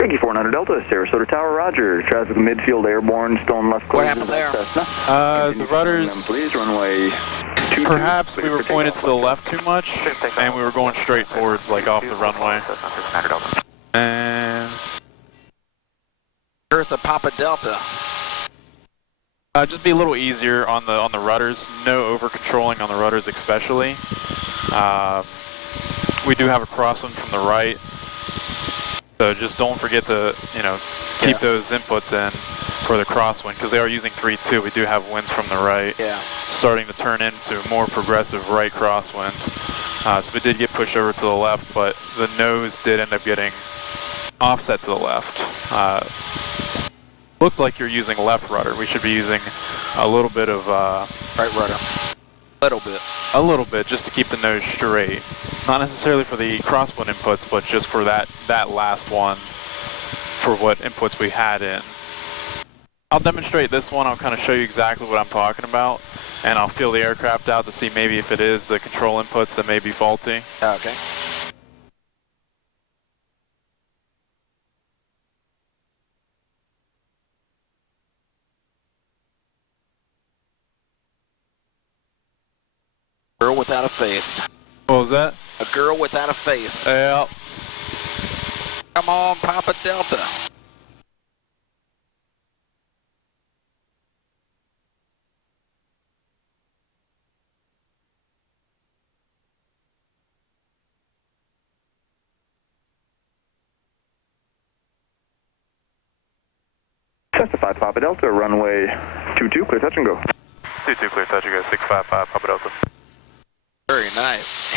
Cherokee 49er Delta, Sarasota Tower, Roger. Traffic midfield, airborne, stone left What closes. happened there? Cessna. The rudders, Please, runway 22. perhaps we were pointed to the left too much, and we were going straight towards, like, off the runway. And Here's a Papa Delta. just be a little easier on the rudders. No over controlling on the rudders, especially. We do have a crosswind from the right, so just don't forget to keep those inputs in for the crosswind, because they are using 3-2. We do have winds from the right. Yeah. It's starting to turn into a more progressive right crosswind. So we did get pushed over to the left, but the nose did end up getting offset to the left. Looked like you're using left rudder. We should be using a little bit of Right rudder. Little bit. a little bit just to keep the nose straight. Not necessarily for the crosswind inputs, but just for that last one, for what inputs we had in. I'll demonstrate this one. I'll kind of show you exactly what I'm talking about, and I'll feel the aircraft out to see maybe if it is the control inputs that may be faulty. Okay. without a face. What was that? A girl without a face. Yeah. Come on, Papa Delta. Testify Papa Delta, runway 22, clear touch and go. 22, clear touch, you guys, 655 Papa Delta. Very nice.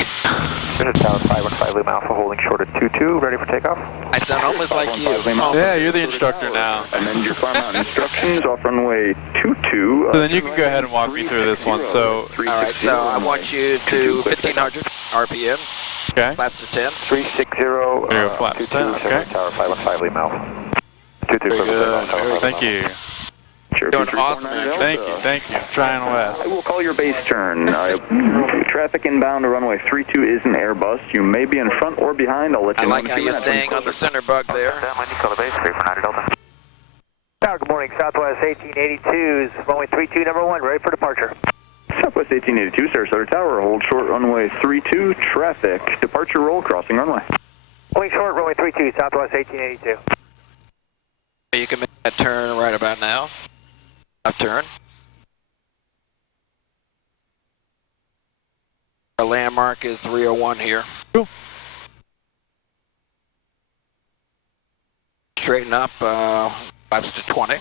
This is Tower 515 Lima Alpha holding short at 22, ready for takeoff. I sound almost like you. Yeah, you're the instructor now. Amend your climb out instructions off runway 22. So then you can go ahead and walk me through this one. So, Alright, so I want you to 1500 RPM. okay. Flaps to 10. 360, There you go, flaps 10, okay. Tower 515 Lima Alpha. 22, Very good. Thank you. Doing awesome, man. Thank you. Trying west. I will call your base turn. Traffic inbound to runway 32 is an Airbus. You may be in front or behind. I'll let you I know. like how you're staying on the center bug there. Tower, good morning. Southwest 1882 is runway 32, number 1, ready for departure. Southwest 1882, Sarasota Tower. Hold short runway 32. Traffic. Departure roll crossing runway. Holding short, runway 32, Southwest 1882. You can make that turn right about now. Left turn. Our landmark is 301 here. Cool. Straighten up, flaps to 20.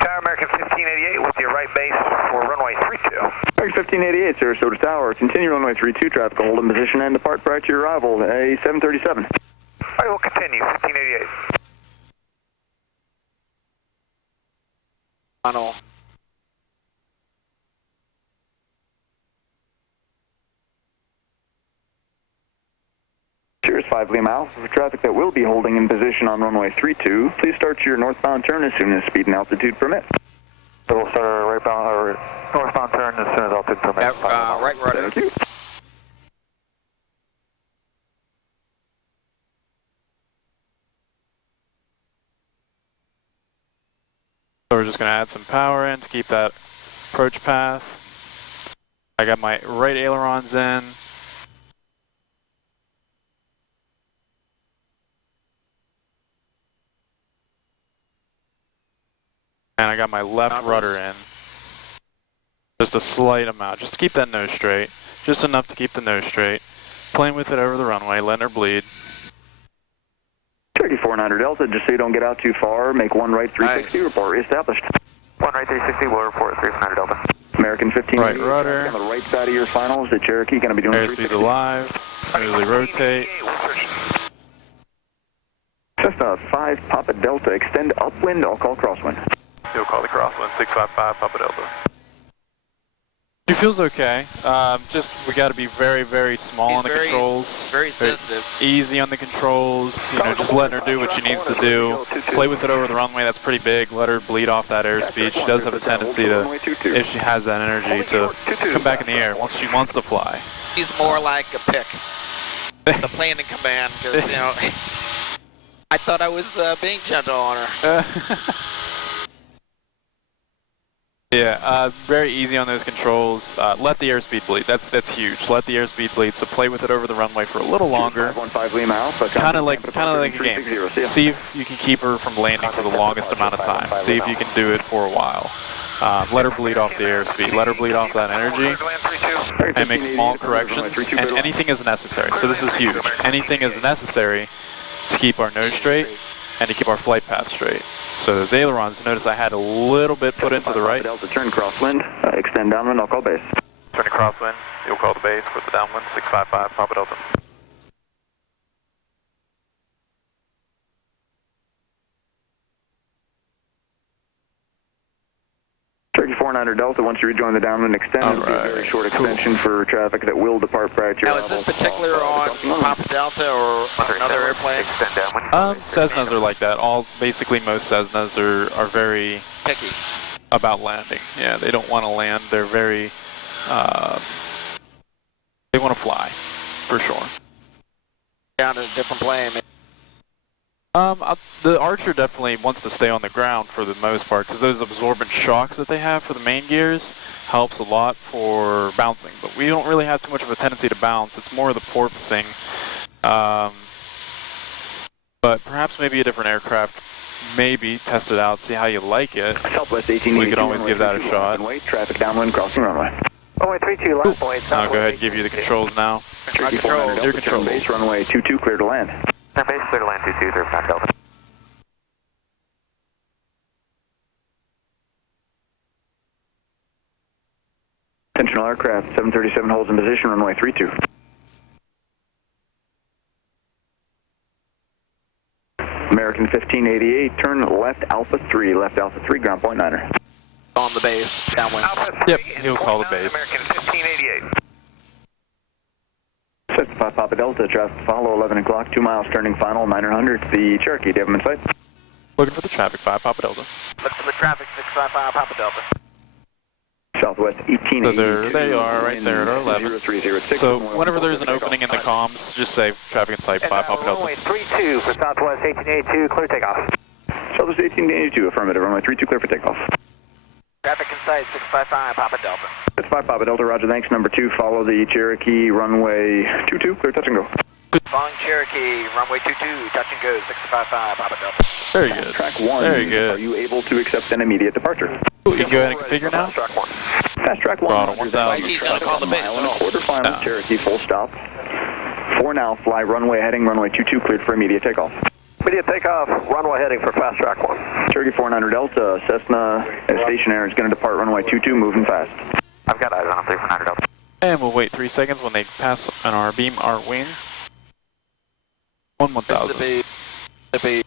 Tower American 1588 with your right base for runway 32. American 1588, Sarasota Tower. Continue runway 32. Traffic hold in position and depart prior to your arrival. A 737. All right, we'll continue. 1588. Final. Cheers, 5 Lima Alpha. For traffic that will be holding in position on runway 32, please start your northbound turn as soon as speed and altitude permit. So we'll start our northbound turn as soon as altitude permits. Right rudder. Thank you. So we're just going to add some power in to keep that approach path. I got my right ailerons in. And I got my left rudder in. Just a slight amount, just to keep that nose straight. Just enough to keep the nose straight. Playing with it over the runway, letting her bleed. 3400 Delta, just so you don't get out too far, make one right 360, Nice. report reestablished. One right 360, we'll report 300 Delta. American 15. Right rudder. On the right side of your finals, the Cherokee going to be doing Airspeed's alive. Smoothly rotate. Cessna 5 Papa Delta, extend upwind, I'll call crosswind. You'll call the crosswind, 655 Papa Delta. She feels okay. Just we got to be very, very small He's on the very- controls. Very sensitive. Easy on the controls. You know, just letting her do what she needs to do. Play with it over the runway. That's pretty big. Let her bleed off that airspeed. She does have a tendency to, if she has that energy, to come back in the air once she wants to fly. He's more like a pick. The plane in command, because, you know, I thought I was being gentle on her. Yeah, very easy on those controls. Let the airspeed bleed. That's huge. Let the airspeed bleed. So play with it over the runway for a little longer. Kind of like a game. See if you can keep her from landing for the longest amount of time. See if you can do it for a while. Let her bleed off the airspeed. Let her bleed off that energy, and make small corrections. And anything is necessary. So this is huge. Anything is necessary to keep our nose straight and to keep our flight path straight. So those ailerons, notice I had a little bit put into the right. Delta, turn crosswind, extend downwind, I'll call base. Turning crosswind, you'll call the base for the downwind, 655 Papa Delta. 3400 Delta, once you rejoin the downwind extend, it'll be a very short extension for traffic that will depart prior to your Now, is this particular on Papa Delta or another airplane? Cessnas are like that. Basically most Cessnas are very picky about landing. Yeah, they don't want to land. They're very, they want to fly, for sure. Down to a different plane. The Archer definitely wants to stay on the ground for the most part because those absorbent shocks that they have for the main gears helps a lot for bouncing. But we don't really have too much of a tendency to bounce. It's more the porpoising. But perhaps maybe a different aircraft. Maybe test it out, see how you like it. Southwest 18. We could always give that a shot. Traffic downwind crossing runway. Runway 32, last point. I'll go ahead and give you the controls now. Controls. Your controls. Base runway 22, clear to land. Base clear to land 22, 35 Delta. Attention all aircraft, 737 holds in position, runway 32. American 1588, turn left Alpha 3, ground point 9er. On the base, downwind. Yep, he'll call the base. American 1588. Set 5 Papa Delta, traffic follow 11 o'clock, 2 miles turning final, 900, the Cherokee, do you have them in sight? Looking for the traffic, 5 Papa Delta. Look for the traffic, 655 Papa Delta. Southwest 1882. So there they are, right there at our 11. 0306. So whenever there's an opening in the comms, just say traffic in sight, 5 Papa Delta. Runway 32 for Southwest 1882, clear takeoff. Southwest 1882, affirmative, runway 32, clear for takeoff. Traffic in sight, 655 Papa Delta. That's 5 Papa Delta, roger, thanks. Number 2, follow the Cherokee, runway 22, clear touch and go. Following Cherokee, runway 22, touch and go, 655 Papa Delta. Very good. Track 1, Very good. are you able to accept an immediate departure? You can go ahead and configure now. Track 1. Fast track 1. Throttle 1000. He's going to call the base. Mile and a quarter final, Cherokee, full stop. 4 now, fly runway heading, runway 22, cleared for immediate takeoff. Immediate takeoff, runway heading for fast track 1. Cherokee 4900 Delta, Cessna stationary is going to depart runway 22, moving fast. I've got eyes on 3400 Delta. And we'll wait 3 seconds when they pass on our beam, our wing. 1000. Mississippi.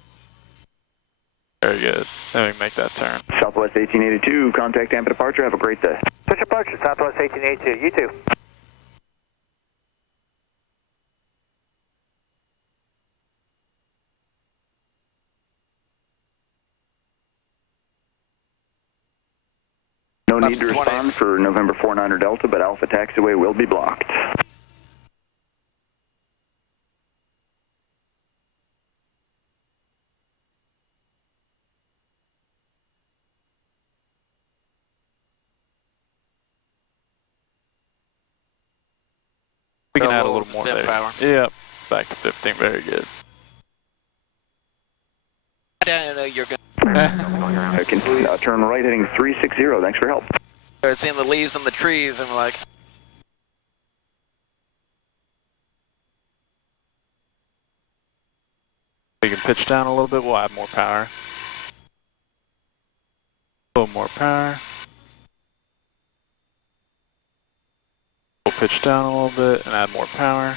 Very good. Then we can make that turn. Southwest 1882, contact Tampa departure, have a great day. Switch departure, Southwest 1882, you too. No need to respond for November 49er Delta, but Alpha taxiway will be blocked. We can add a little more there. Power. Yep. Back to 15. Very good. I didn't know you're going Turn right heading 360, thanks for help. to seeing the leaves and the trees and like, We can pitch down a little bit. We'll add more power. A little more power. We'll pitch down a little bit and add more power.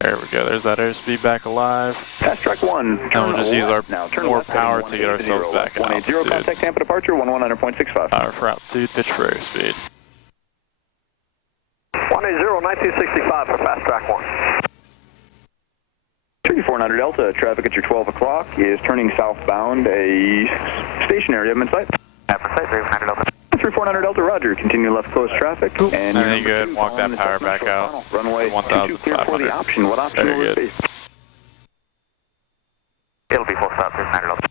There we go. There's that airspeed back alive. Fast track 1. And we'll just use our more power to get ourselves back in 180, contact altitude. Tampa departure, 119.65. Power for altitude, pitch for airspeed. 180, 9265 for fast track 1. Cherokee 4900 Delta, traffic at your 12 o'clock is turning southbound, a stationary, have them in sight. For sight, 3400 Delta. 3400 Delta, roger, continue left coast traffic. And then you go ahead and walk that power back out. Runway 22, clear for the option. What option will it be? It'll be full stop, 3400 Delta.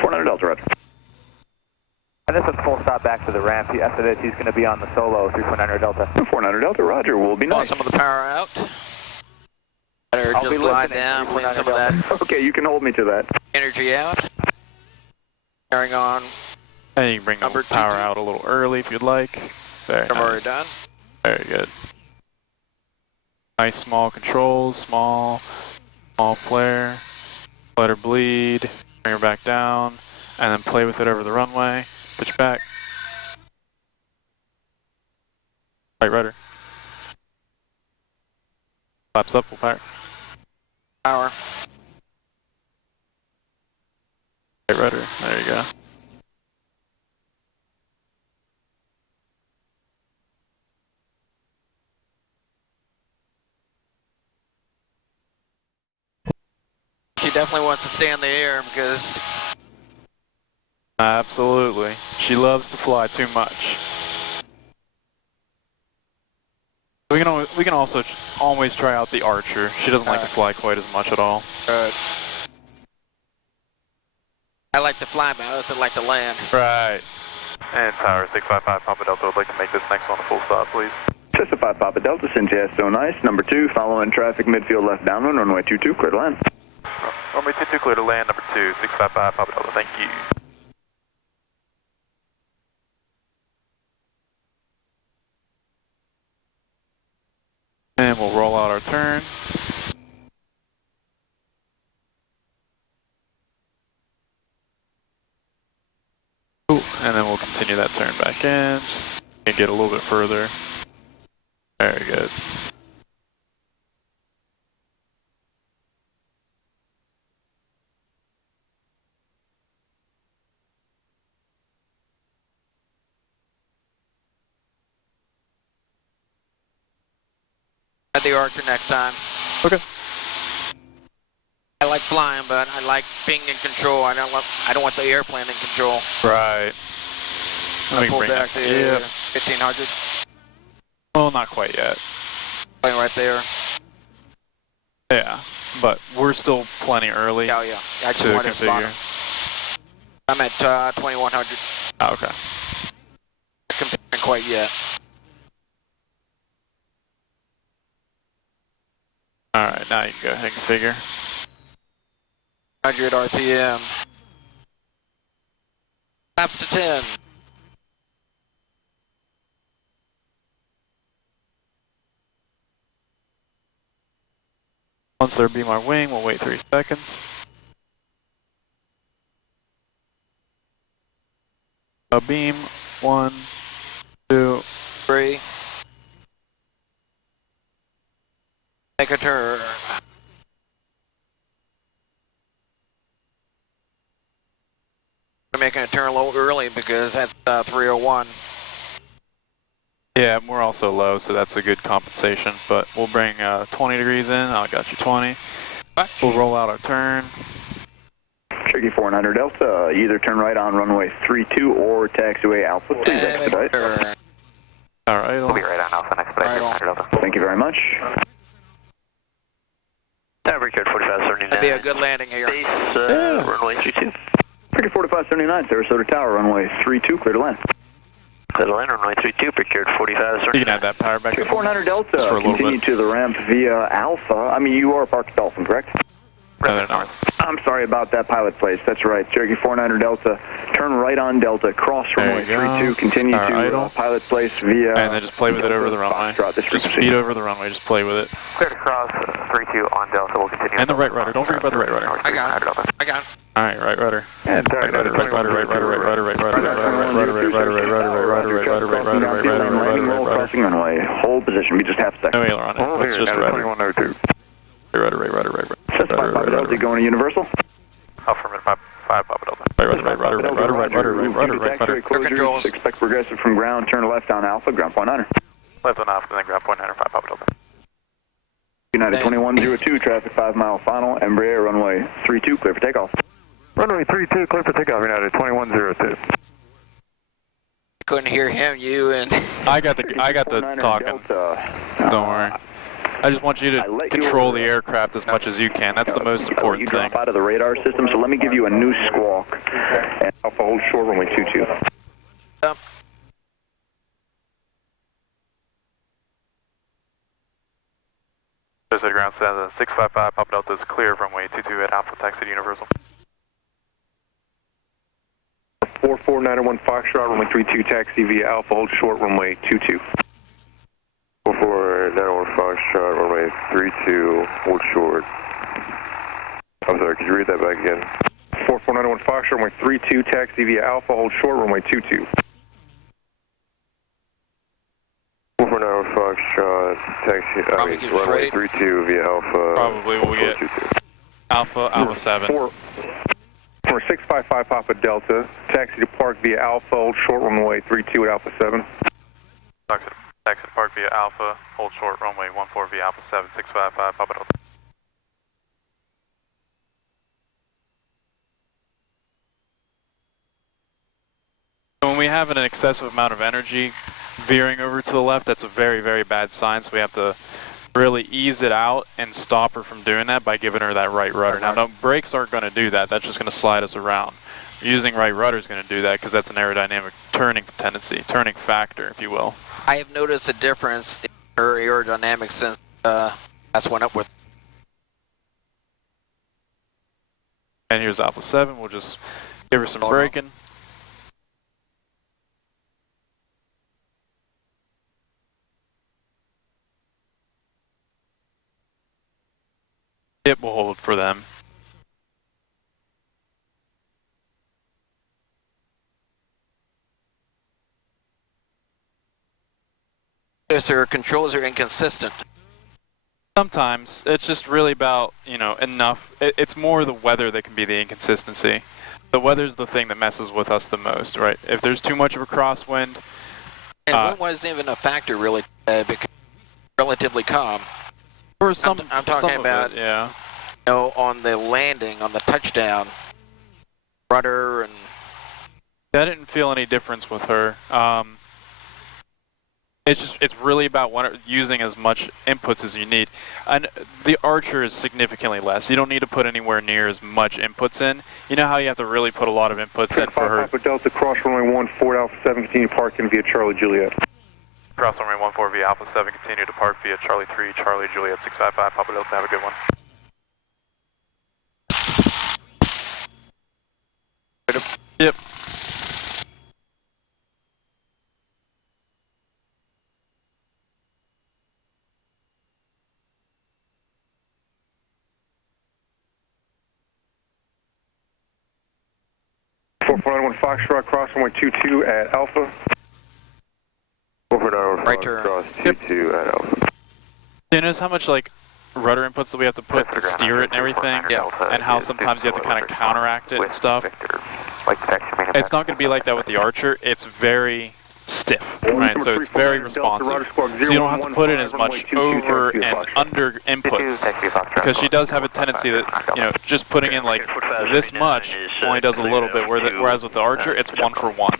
400 Delta, roger. And this is full stop back to the ramp. After this, he's going to be on the solo, 3400 Delta. 400 Delta, roger, we'll be want nice. some of the power out. Better I'll just be glide listening, down, clean 3400 some of that Okay, you can hold me to that. energy out. Carrying on. And you can bring the Number power 22. out a little early if you'd like. Very I've already nice. done. Very good. Nice small controls, small flare. Let her bleed, bring her back down, and then play with it over the runway. Pitch back. Right rudder. Flaps up, full power. Power. Right rudder, there you go. She definitely wants to stay in the air because Absolutely. She loves to fly too much. We can also always try out the Archer. She doesn't like to fly quite as much at all. to fly, man. I doesn't like to land. Right. And Tower 655 Papa Delta would like to make this next one a full stop, please. 655 Papa Delta, Cincy so nice. Number 2, following traffic midfield left downwind, runway 22, clear to land. Runway 22, clear to land. Number 2, 655 Papa Delta. Thank you. And we'll roll out our turn. Ooh, and then we'll continue that turn back in. Just get a little bit further. Very good. At the Archer next time. Okay. I like flying, but I like being in control. I don't want the airplane in control. Right. I pull back to 1500. Well, not quite yet. Plane right there. Yeah, but we're still plenty early. Oh yeah, I just wanted to spot him. I'm at 2100. Oh, okay. Not comparing quite yet. All right, now you can go ahead and configure. 100 RPM. Flaps to 10. Once there be my wing, we'll wait 3 seconds. A beam, 1, 2, 3. Make a turn. We're making a turn a little early because that's 301. Yeah, we're also low, so that's a good compensation. But we'll bring 20 degrees in. I got you 20. We'll roll out our turn. Cherokee 400 Delta, either turn right on runway 32 or taxiway Alpha. Please expedite. All right. We'll be right on Alpha next expedite. Thank you very much. Average code 4579. That'd be a good landing here. Base, runway 32. Cherokee 4579, Sarasota Tower, runway 32, clear to land. Clear to land, runway 32, procured 4579. You can add that power back to 400 Delta, continue to the ramp via Alpha. I mean, you are parked Dolphin, correct? No, they're not. I'm sorry about that pilot place. That's right. Cherokee 400 Delta, turn right on Delta, cross runway 32, continue to pilot place via... And then just play with it over the runway. Just speed over the runway, just play with it. Clear to cross 32 on Delta, we'll continue. And the right rudder, don't forget about the right rudder. I got it. All right, right rudder. And right rudder, right rudder, right rudder, right rudder, right rudder, right rudder, right rudder, right rudder, right rudder, right rudder, right rudder, right rudder, right rudder, crossing runway, hold position, be just half a second. no aileron on it, let's just rudder. Right rudder, right rudder, right rudder. Papa Delta going to Universal. Affirmative 5 Papa Delta. Right rudder, right rudder, right rudder, right rudder, right rudder, right rudder. Controls. Expect progressive from ground, turn left on Alpha, ground point 9. Left on Alpha, then ground point 9 5 Papa Delta. United 2102, traffic 5 mile final, Embraer runway 32, clear for takeoff. Runway 32, clear for takeoff, United 2102. Couldn't hear him, you and... I got the talking. Don't worry. I just want you to control the aircraft as much as you can. That's the most important thing. You drop out of the radar system, so let me give you a new squawk. And Alpha hold short, runway 22. There's a ground set 655 Papa Delta is clear from runway 22 at Alpha Taxi Universal. 44901 Foxtrot, runway 32, taxi via Alpha, hold short, runway 22. 44901 Foxtrot, runway 32, hold short. I'm sorry, could you read that back again? 44901 Foxtrot, runway 32, taxi via Alpha, hold short, runway 22. 44901 Foxtrot, taxi, runway 32 via Alpha. Probably we'll get Alpha 7. 655 Papa Delta, taxi to park via Alpha, hold short, runway 32 at Alpha 7. Taxi to park via Alpha, hold short, runway 14 via Alpha 7, 655 Papa Delta. When we have an excessive amount of energy veering over to the left, that's a very, very bad sign, so we have to really ease it out and stop her from doing that by giving her that right rudder. Now, no, brakes aren't going to do that. That's just going to slide us around. Using right rudder is going to do that because that's an aerodynamic turning tendency, turning factor, if you will. I have noticed a difference in her aerodynamics since last went up with. And here's Alpha 7. We'll just give her some braking. It will hold for them. Yes, her controls are inconsistent. Sometimes. It's just really about, you know, enough. It's more the weather that can be the inconsistency. The weather's the thing that messes with us the most, right? If there's too much of a crosswind. And wind wasn't even a factor, really, because relatively calm. For some, I'm talking some about, of it, yeah. You know, on the landing, on the touchdown, rudder and. I didn't feel any difference with her. It's really about using as much inputs as you need. And the Archer is significantly less. You don't need to put anywhere near as much inputs in. You know how you have to really put a lot of inputs in for her. Alpha Delta, cross runway 14, Alpha 7, continue parking via Charlie Juliet. Cross runway 14 via Alpha 7, continue to park via Charlie 3, Charlie Juliet 655, Papa Delta, have a good one. Yep. Foxtrot, cross runway 22 at Alpha. 449 right turn. Cross 22 at Alpha. You notice how much like rudder inputs that we have to put to steer it and everything? Yeah. And how sometimes you have to kind of counteract it and stuff? It's not going to be like that with the Archer. It's very stiff, right? So it's very responsive. So you don't have to put in as much over and under inputs because she does have a tendency that, you know, just putting in like this much only does a little bit, whereas with the Archer, it's 1 for 1,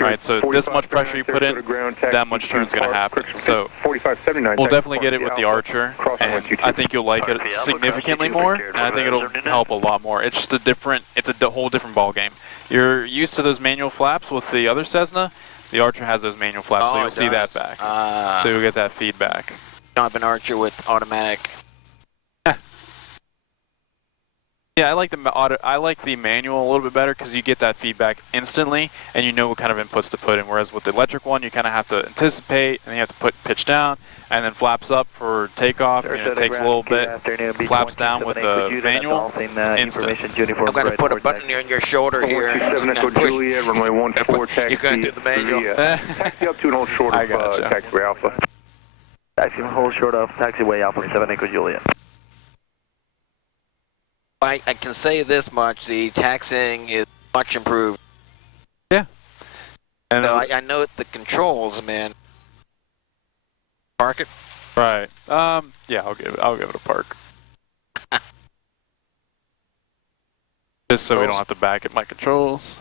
right? So this much pressure you put in, that much turn's going to happen. So we'll definitely get it with the Archer, and I think you'll like it significantly more, and I think it'll help a lot more. It's just it's a whole different ball game. You're used to those manual flaps with the other Cessna. The Archer has those manual flaps, so you'll see that back. So you'll get that feedback. I have an Archer with automatic. Yeah, I like the manual a little bit better because you get that feedback instantly, and you know what kind of inputs to put in. Whereas with the electric one, you kind of have to anticipate, and you have to put pitch down, and then flaps up for takeoff. You know, it takes a little bit. Flaps down with the manual. It's instant. I'm going to put a button on your shoulder here. Juliet, runway 14, taxi. You're going to do the manual. Taxi up to and hold short of taxiway Alpha. Taxi hold short of taxiway Alpha 7 Echo Juliet. I can say this much: the taxiing is much improved. Yeah. And so I know the controls, man. Park it. Right. Yeah, I'll give it a park. Just so we don't have to back at my controls.